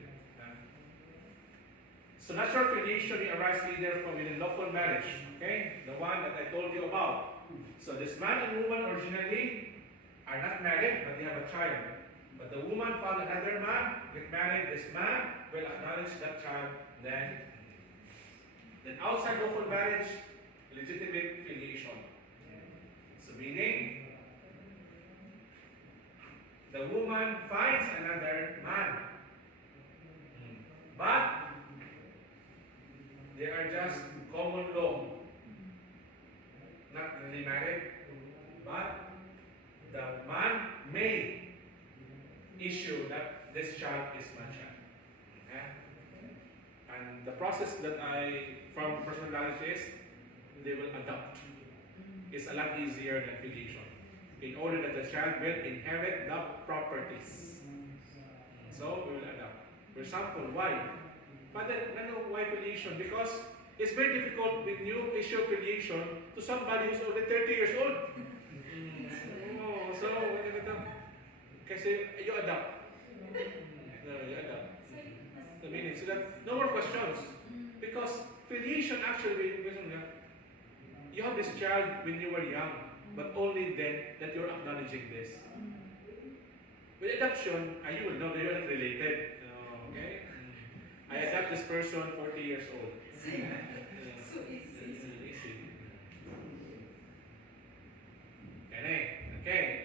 So natural filiation arises either from a lawful marriage, okay? The one that I told you about. So this man and woman originally are not married, but they have a child. But the woman found another man, get married, this man will acknowledge that child, then outside lawful marriage, legitimate filiation. So meaning, the woman finds another man, but they are just common law, not really married, but the man may issue that this child is my child. Okay? And the process that from personal knowledge is, they will adopt. It's a lot easier than filiation, in order that the child will inherit the properties. So we will adopt. For example, why? Father, why filiation? Because it's very difficult when you issue filiation to somebody who's only 30 years old. Oh, so kasi you adopt. No, you adopt. The meaning, so that no more questions. Because filiation actually, you have this child when you were young, but only then that you're acknowledging this. With adoption, you will know that you're not related. Okay? I adopt this person 40 years old. So easy. Okay.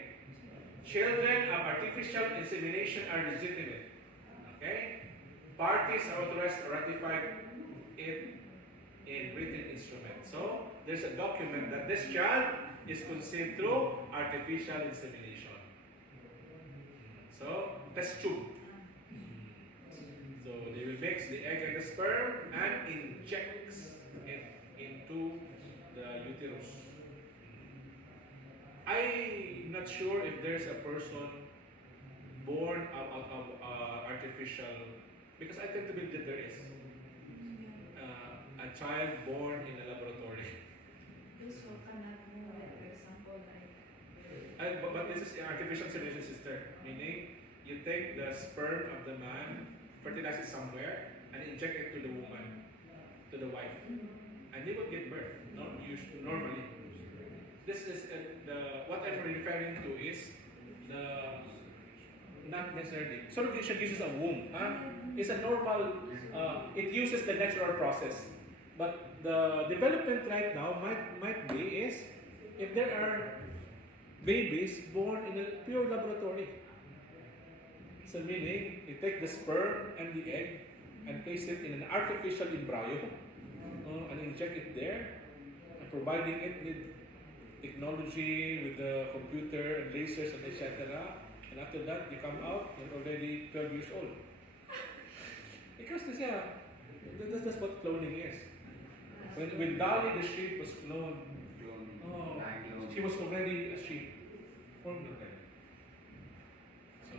Children of artificial insemination are legitimate. Okay? Parties are authorized to ratify it in written instrument. So, there's a document that this child is conceived through artificial insemination. So, test tube. So, they will mix the egg and the sperm and injects it into the uterus. I'm not sure if there's a person born of artificial, because I tend to believe that there is a child born in a laboratory. Those who cannot move, for example, like But this is artificial insemination, sister, meaning you take the sperm of the man, fertilize it somewhere, and inject it to the woman, to the wife, and they will give birth. Normally, this is what I'm referring to is not necessarily surrogation uses a womb. It's a normal. It uses the natural process, but the development right now might be is if there are babies born in a pure laboratory. So meaning, you take the sperm and the egg and place it in an artificial embryo and inject it there, and providing it with technology, with the computer and lasers and etc. And after that, you come out, you're already 12 years old. Because that's what cloning is. When Dolly the sheep was cloned, she was already a sheep. Formed of them. So,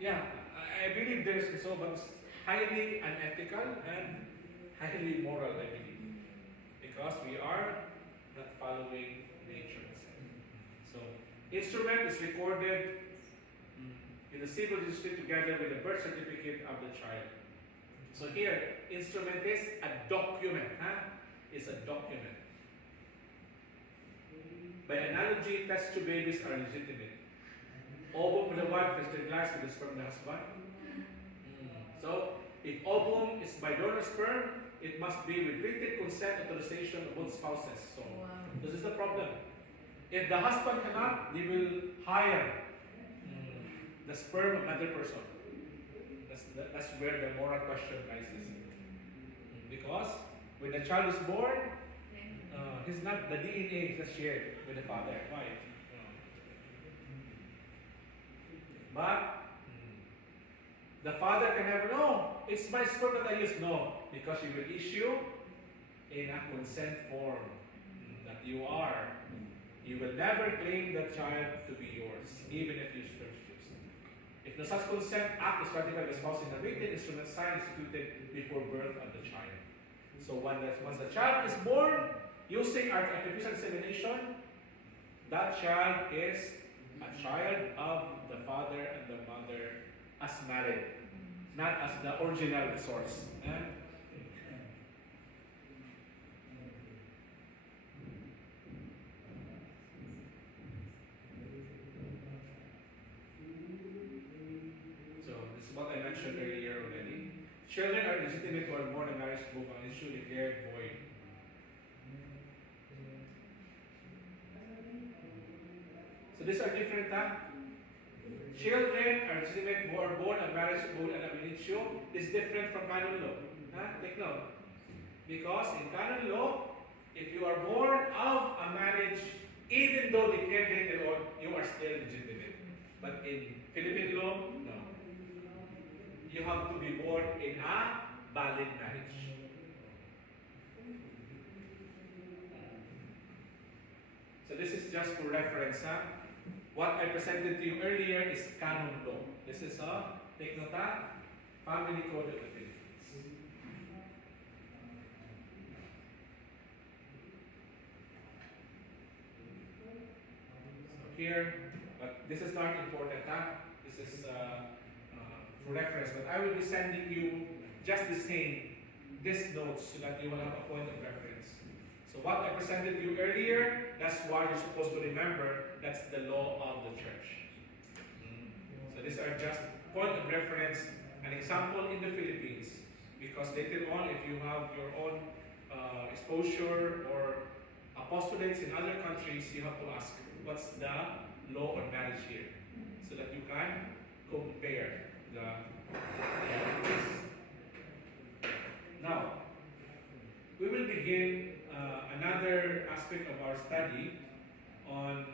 yeah, I believe there's so, but it's highly unethical and highly immoral, I believe. Because we are not following nature itself. So, instrument is recorded in the civil registry together with the birth certificate of the child. So here, instrument is a document. It's a document. By analogy, test tube babies are legitimate. Ovum of the wife is fertilized with the sperm of the husband. So, if ovum is by donor sperm, it must be with written consent authorization of both spouses. So, this is the problem. If the husband cannot, they will hire the sperm of another person. That's where the moral question rises. Because when the child is born, it's not the DNA that's shared with the father. Why? But the father can have, no, it's my sperm that I use. No, because you will issue in a consent form that you are. You will never claim the child to be yours, even if you choose. If no such consent, act is ratified by the spouse in a written instrument signed executed before birth of the child. So once the child is born using artificial insemination, that child is a child of the father and the mother as married, not as the original source. So this is what I mentioned earlier already. Children are legitimate who are born in marriage book on issue declared void. So these are different. Children are legitimate who are born a marriage void and ab initio is different from canon law. Take note. Because in canon law, if you are born of a marriage, even though declared later on, you are still legitimate. But in Philippine law, no. You have to be born in a valid marriage. So this is just for reference. What I presented to you earlier is canon law. This is take note, Family Code of the Philippines. So here, but this is not important. This is for reference. But I will be sending you just the same, these notes, so that you will have a point of reference. So what I presented to you earlier, that's what you're supposed to remember. That's the law of the church. So these are just point of reference, an example in the Philippines. Because later on, if you have your own exposure or apostolates in other countries, you have to ask, what's the law on marriage here? So that you can compare the Now, we will begin another aspect of our study on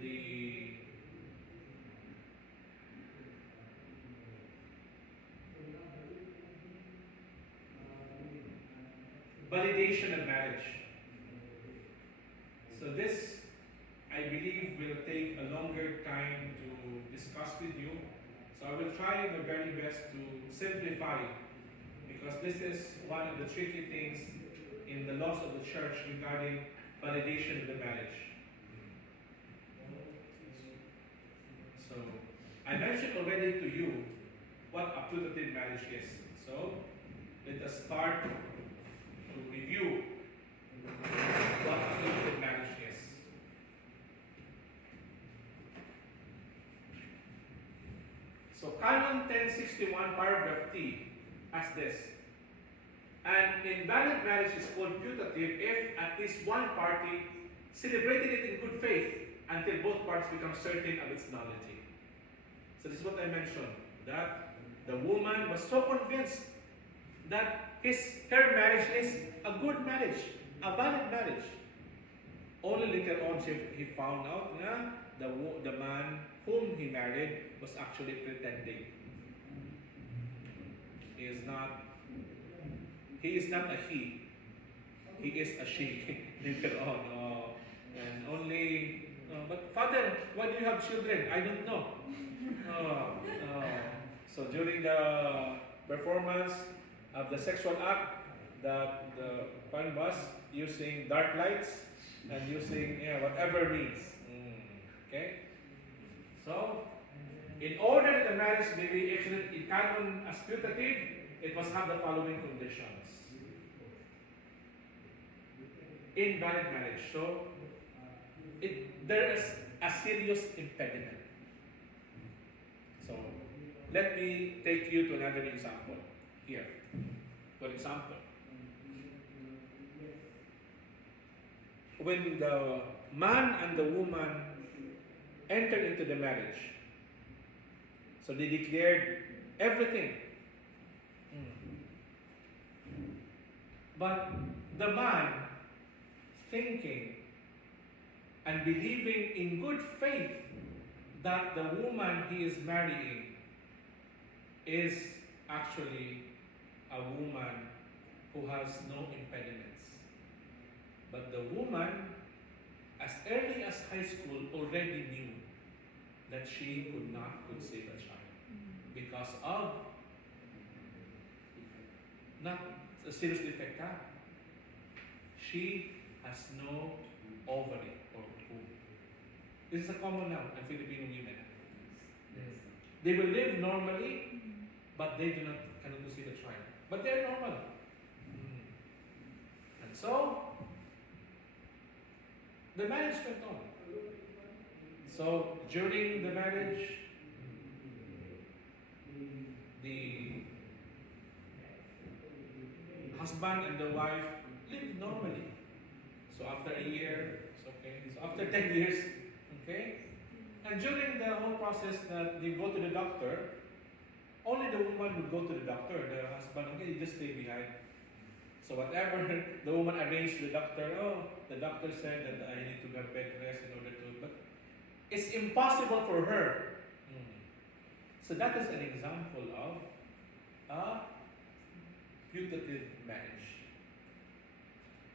the validation of marriage. So this, I believe, will take a longer time to discuss with you. So I will try my very best to simplify, because this is one of the tricky things in the laws of the church regarding validation of the marriage. So I mentioned already to you what a putative marriage is. So let us start to review what a putative marriage is. So Canon 1061 paragraph T has this. An invalid marriage is called putative if at least one party celebrated it in good faith until both parties become certain of its nullity. So this is what I mentioned, that the woman was so convinced that her marriage is a good marriage, a valid marriage. Only later on he found out that the man whom he married was actually pretending. He is not a he. He is a she later on. And only, but father, why do you have children? I don't know. So during the performance of the sexual act, the one was using dark lights and using whatever means. Okay? So, in order that the marriage may be excellent in canon as putative, it must have the following conditions. Invalid marriage. So, there is a serious impediment. So, let me take you to another example here. For example, when the man and the woman entered into the marriage, so they declared everything. But the man, thinking and believing in good faith that the woman he is marrying is actually a woman who has no impediments. But the woman, as early as high school, already knew that she could not conceive a child because of not a serious defect. She has no ovary or womb. This is a common now in Filipino women. They will live normally, but they do not cannot see the tribe. But they're normal. And so, the marriage went on. So, during the marriage, the husband and the wife lived normally. So, after a year, it's okay. So, after 10 years, okay? And during the whole process that they go to the doctor, only the woman would go to the doctor. The husband, okay, you just stay behind. So whatever the woman arranged the doctor, the doctor said that I need to have bed rest in order to, but it's impossible for her. So that is an example of a putative marriage.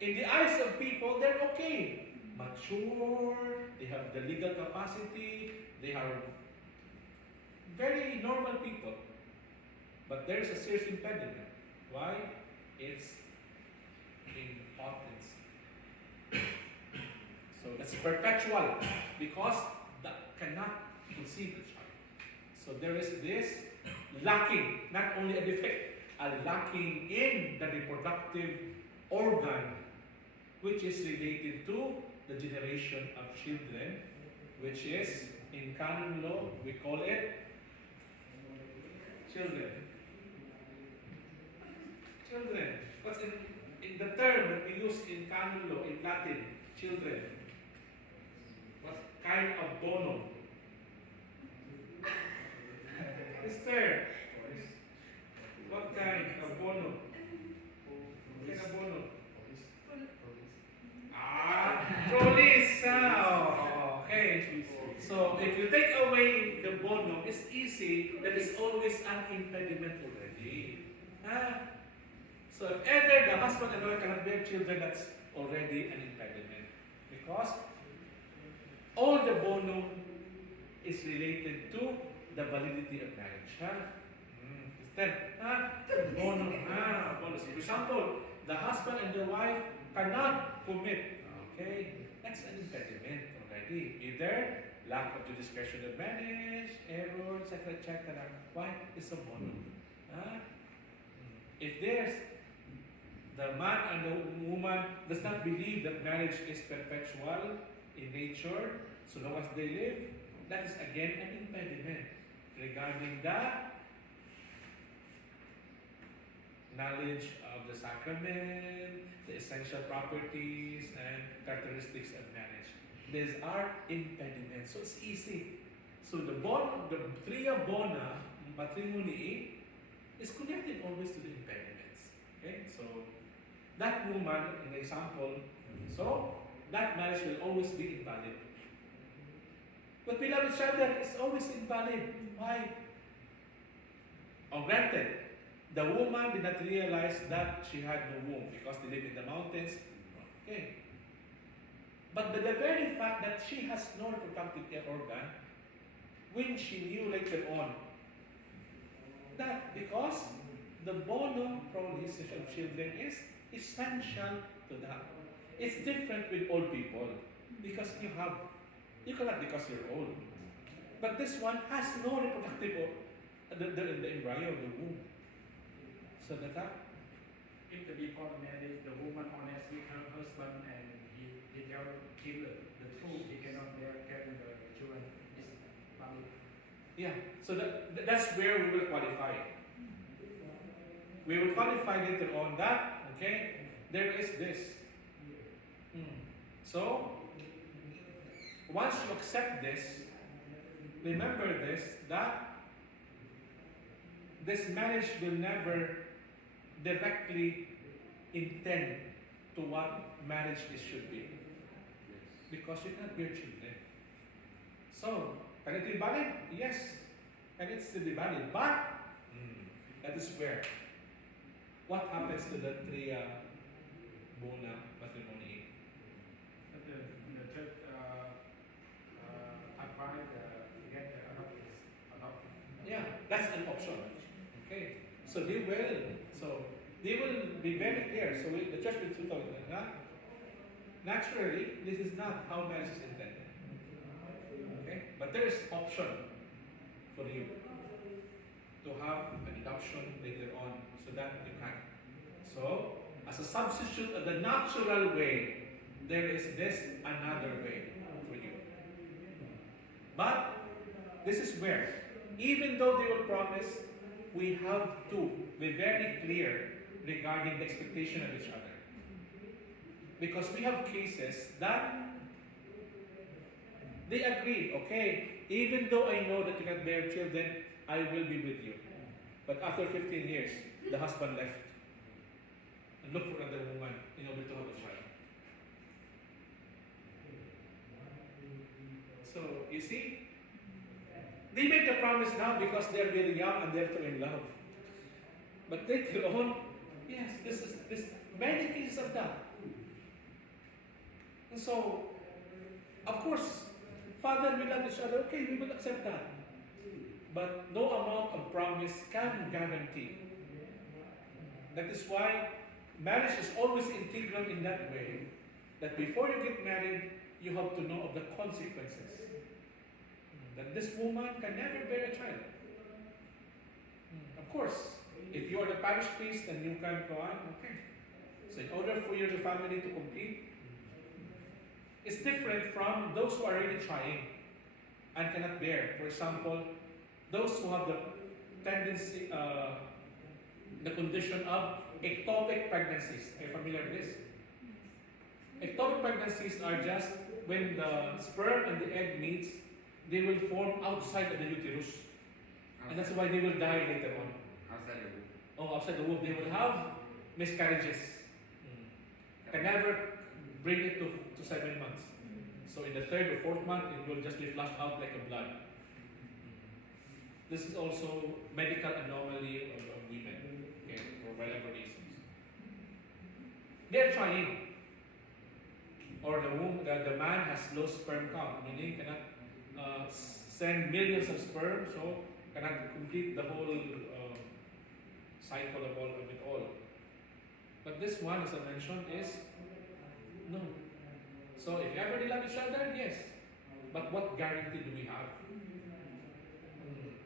In the eyes of people, they're okay. Mature, they have the legal capacity, they are very normal people. But there's a serious impediment. Why? It's impotence. So it's perpetual because that cannot conceive the child. So there is this lacking, not only a defect, a lacking in the reproductive organ, which is related to the generation of children, which is in canon law we call it children. Children. What's in the term that we use in canon law in Latin? Children. What kind of bonum? Mister, what kind of bonum? What kind of bonum? Police. Okay. So if you take away the bonum, it's easy. That is always an impediment already. So if ever the husband and wife cannot bear children, that's already an impediment. Because all the bonum is related to the validity of marriage. Bonum. Bonus. For example, the husband and the wife cannot commit. Okay, that's an impediment already. Either lack of discretion of marriage, error, etc. Why? It's a bonum. If there's the man and the woman does not believe that marriage is perpetual in nature, so long as they live, that is again an impediment regarding the knowledge of the sacrament, the essential properties and characteristics of marriage. These are impediments, so it's easy. So the tria bona matrimony is connected always to the impediments. Okay, so that woman in the example, so that marriage will always be invalid. But beloved children, it's always invalid. Why? Granted, the woman did not realize that she had no womb because they live in the mountains. Okay. But the very fact that she has no reproductive organ, when she knew later on that because the bonum proliferation of children is essential to that. It's different with old people because you cannot because you're old. But this one has no reproductive the embryo of the womb. So that If the before marriage, the woman honest with her husband and he tell him the truth, he cannot bear carrying the children. Is valid. yeah. So that's where we will qualify. We will qualify later on that. Okay, there is this. So once you accept this, remember this that this marriage will never directly intend to what marriage should be. Because you cannot bear children. So, can it be valid? Yes. Can it still be valid? But, that is where. What happens to the tria bona matrimony? The church advised to get the adopted. Yeah, that's an option. Okay. So they will be very clear. So the church will tell you that naturally, this is not how marriage is intended. But there is option for you to have an adoption later on so that you can. So, as a substitute of the natural way, there is this another way for you. But this is where, even though they will promise, we have to be very clear regarding the expectation of each other. Because we have cases that they agreed, okay, even though I know that you can bear children, I will be with you. But after 15 years, the husband left and looked for another woman in order to have a child. So, you see, they make the promise now because they're very young and they're in love. But later on, yes, this many cases of that. And so, of course, Father, we love each other. Okay, we will accept that. But no amount of promise can guarantee. That is why marriage is always integral in that way. That before you get married, you have to know of the consequences. That this woman can never bear a child. Of course, if you are the parish priest and you can go on, okay. So in order for your family to complete, it's different from those who are really trying and cannot bear. For example, those who have the tendency, the condition of ectopic pregnancies. Are you familiar with this? Ectopic pregnancies are just when the sperm and the egg meets, they will form outside of the uterus. And that's why they will die later on. Outside the womb. Oh, outside the womb. They will have miscarriages. Can never bring it to 7 months. So in the 3rd or 4th month, it will just be flushed out like a blood. This is also medical anomaly of women, okay, for whatever reasons. They're trying. Or the man has low sperm count, meaning cannot send millions of sperm, so cannot complete the whole cycle of it all. But this one, as I mentioned, is no. So if ever they love each other, yes. But what guarantee do we have?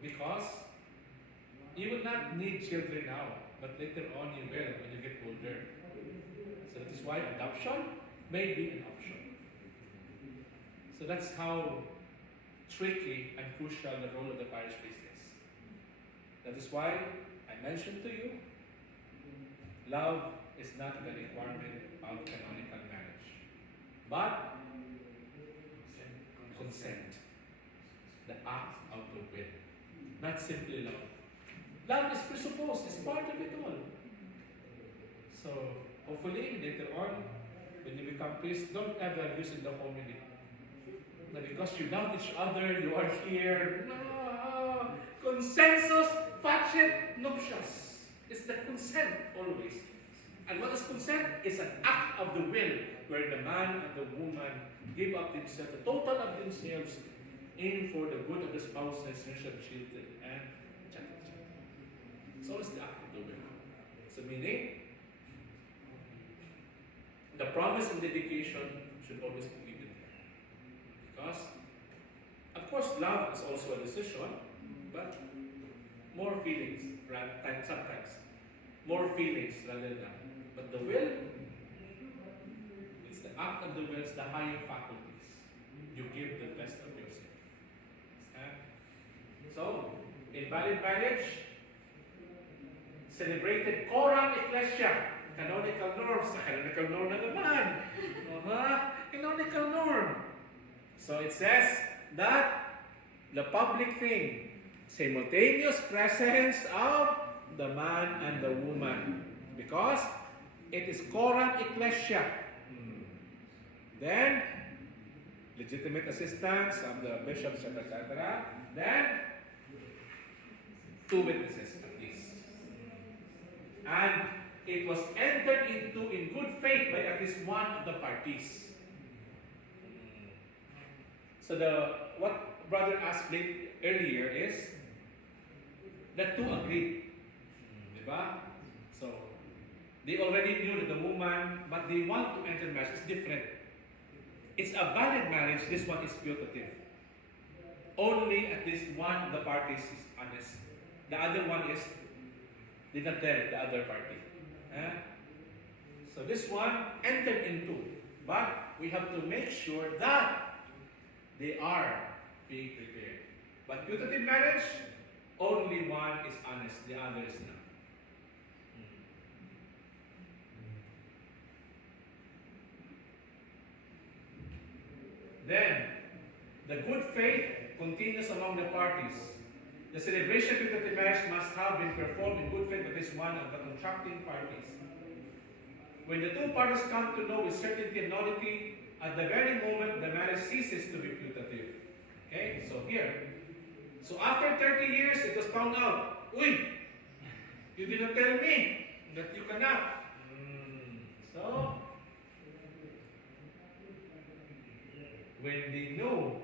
Because you will not need children now, but later on you will when you get older. So that is why adoption may be an option. So that's how tricky and crucial the role of the parish priest is. That is why I mentioned to you, love is not the requirement of canonical marriage, but consent, the act of the will, not simply love. Love is presupposed, it's part of it all. So hopefully later on, when you become priest, don't ever use in the homily that because you love each other, you are here. No, consensus facet nuptias. It's the consent always. And what is consent? It's an act of the will where the man and the woman give up themselves, the total of themselves, in for the good of the spouses, nurture the children, and etc. It's always the act of the will. So meaning, the promise and dedication should always be given there. Because, of course, love is also a decision, but more feelings, sometimes. More feelings rather than. But the will, it's the act of the will, it's the higher faculties. You give the best of yourself. So, in valid marriage, celebrated coram ecclesia. Canonical norms. Canonical norm na naman. Canonical norm. So it says that the public thing, simultaneous presence of the man and the woman, because it is coram ecclesia. Then, legitimate assistance of the bishop, etc. Then, 2 witnesses at least. And it was entered into in good faith by at least one of the parties. So what brother asked me earlier is that 2 agreed. Diba? So they already knew that the woman, but they want to enter marriage. It's different. It's a valid marriage. This one is putative. only at least one of the parties is honest. The other one is did not tell the other party. Eh? So this one entered into, but we have to make sure that they are being prepared. But putative marriage, only one is honest, the other is not. Then, the good faith continues among the parties. The celebration of putative marriage must have been performed in good faith by this one of the contracting parties. When the two parties come to know with certainty and nullity, at the very moment the marriage ceases to be putative. Okay, so here. So after 30 years, it was found out, uy, you did not tell me that you cannot. So, when they know,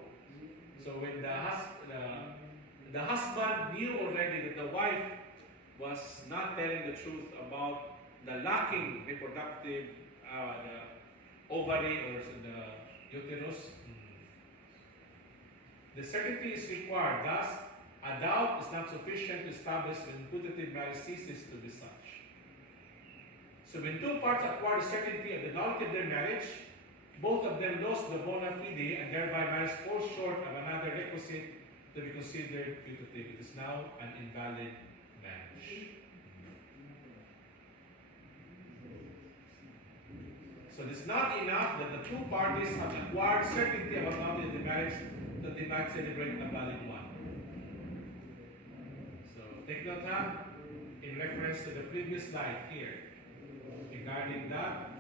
so when the husband knew already that the wife was not telling the truth about the lacking reproductive, the ovary or the uterus, the certainty is required. Thus, a doubt is not sufficient to establish when putative marriage ceases to be such. So when two parts acquire the certainty of the nullity of their marriage, both of them lost the bona fide and thereby marriage falls short of another requisite to be considered putative. It is now an invalid marriage. So it is not enough that the two parties have acquired certainty about nullity of the marriage that they might celebrate a valid one. So take note in reference to the previous slide here regarding that.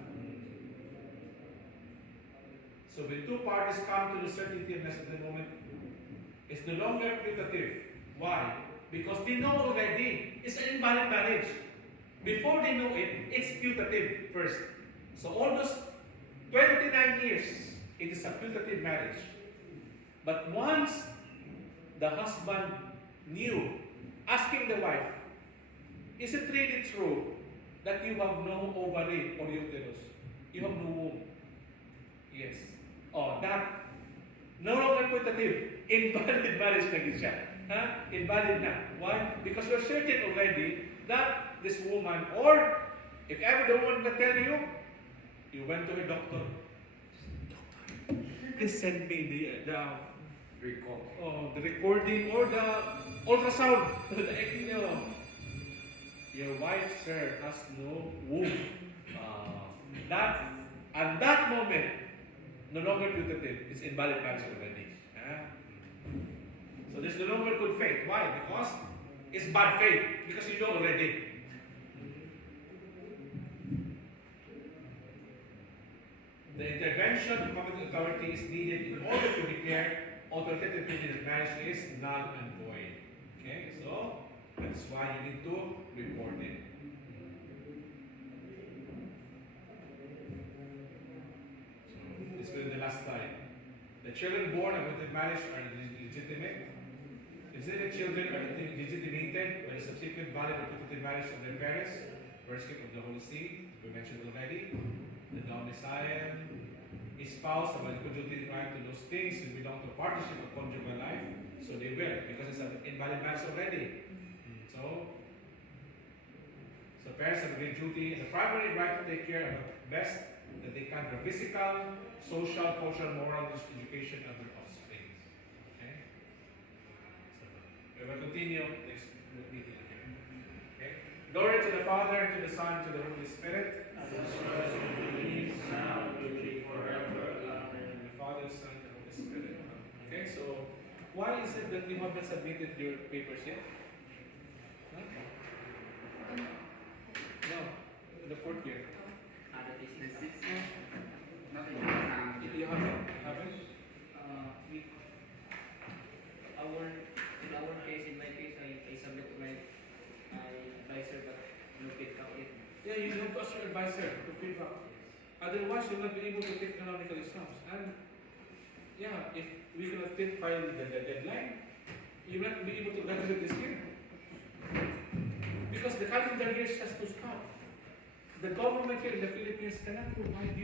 So when two parties come to the certainty of the moment, it's no longer putative. Why? Because they know already it's an invalid marriage. Before they know it, it's putative first. So all those 29 years, it is a putative marriage. But once the husband knew, asking the wife, is it really true that you have no ovary or uterus? You have no womb? Yes. Oh, that no longer putative. Invalid marriage na siya. Invalid na. Why? Because you're certain already that this woman, or if ever the woman will tell you, you went to a doctor. Doctor, please send me the recording or the ultrasound. Your wife, sir, has no womb. At that moment, no longer putative. It's invalid marriage already. So there's no longer good faith. Why? Because it's bad faith. Because you know already. The intervention of competent authority is needed in order to declare authoritatively that marriage is null and void. Okay, so that's why you need to report it. So this will be the last slide. The children born of within marriage are legitimate. Legitimate children are legitimated by the subsequent valid or putative marriage of their parents, worship of the Holy See, we mentioned already. The domicile, a spouse have a conjugal right to those things that belong to partnership of conjugal life, so they will, because it's an invalid marriage already. So parents have a great duty and the primary right to take care of the best that they can for physical, social, cultural, moral education of their offspring. Okay? So we will continue next meeting here. Okay? Glory to the Father, to the Son, to the Holy Spirit. As it was in the beginning, now, and will be forever. Amen. The Father, Son, and Holy Spirit. Okay, so why is it that you haven't submitted your papers yet? Huh? No, the fourth year. The sixth year, not in time. You haven't? Haven't? In our case, in my case, I submit to my advisor, but no feedback yet. Yeah, you have to ask your advisor to feedback. Otherwise, you'll not be able to take canonical exams. And yeah, if we cannot file the deadline, you will not be able to graduate this year. Because the calendar year has to stop. The government here in the Philippines cannot provide you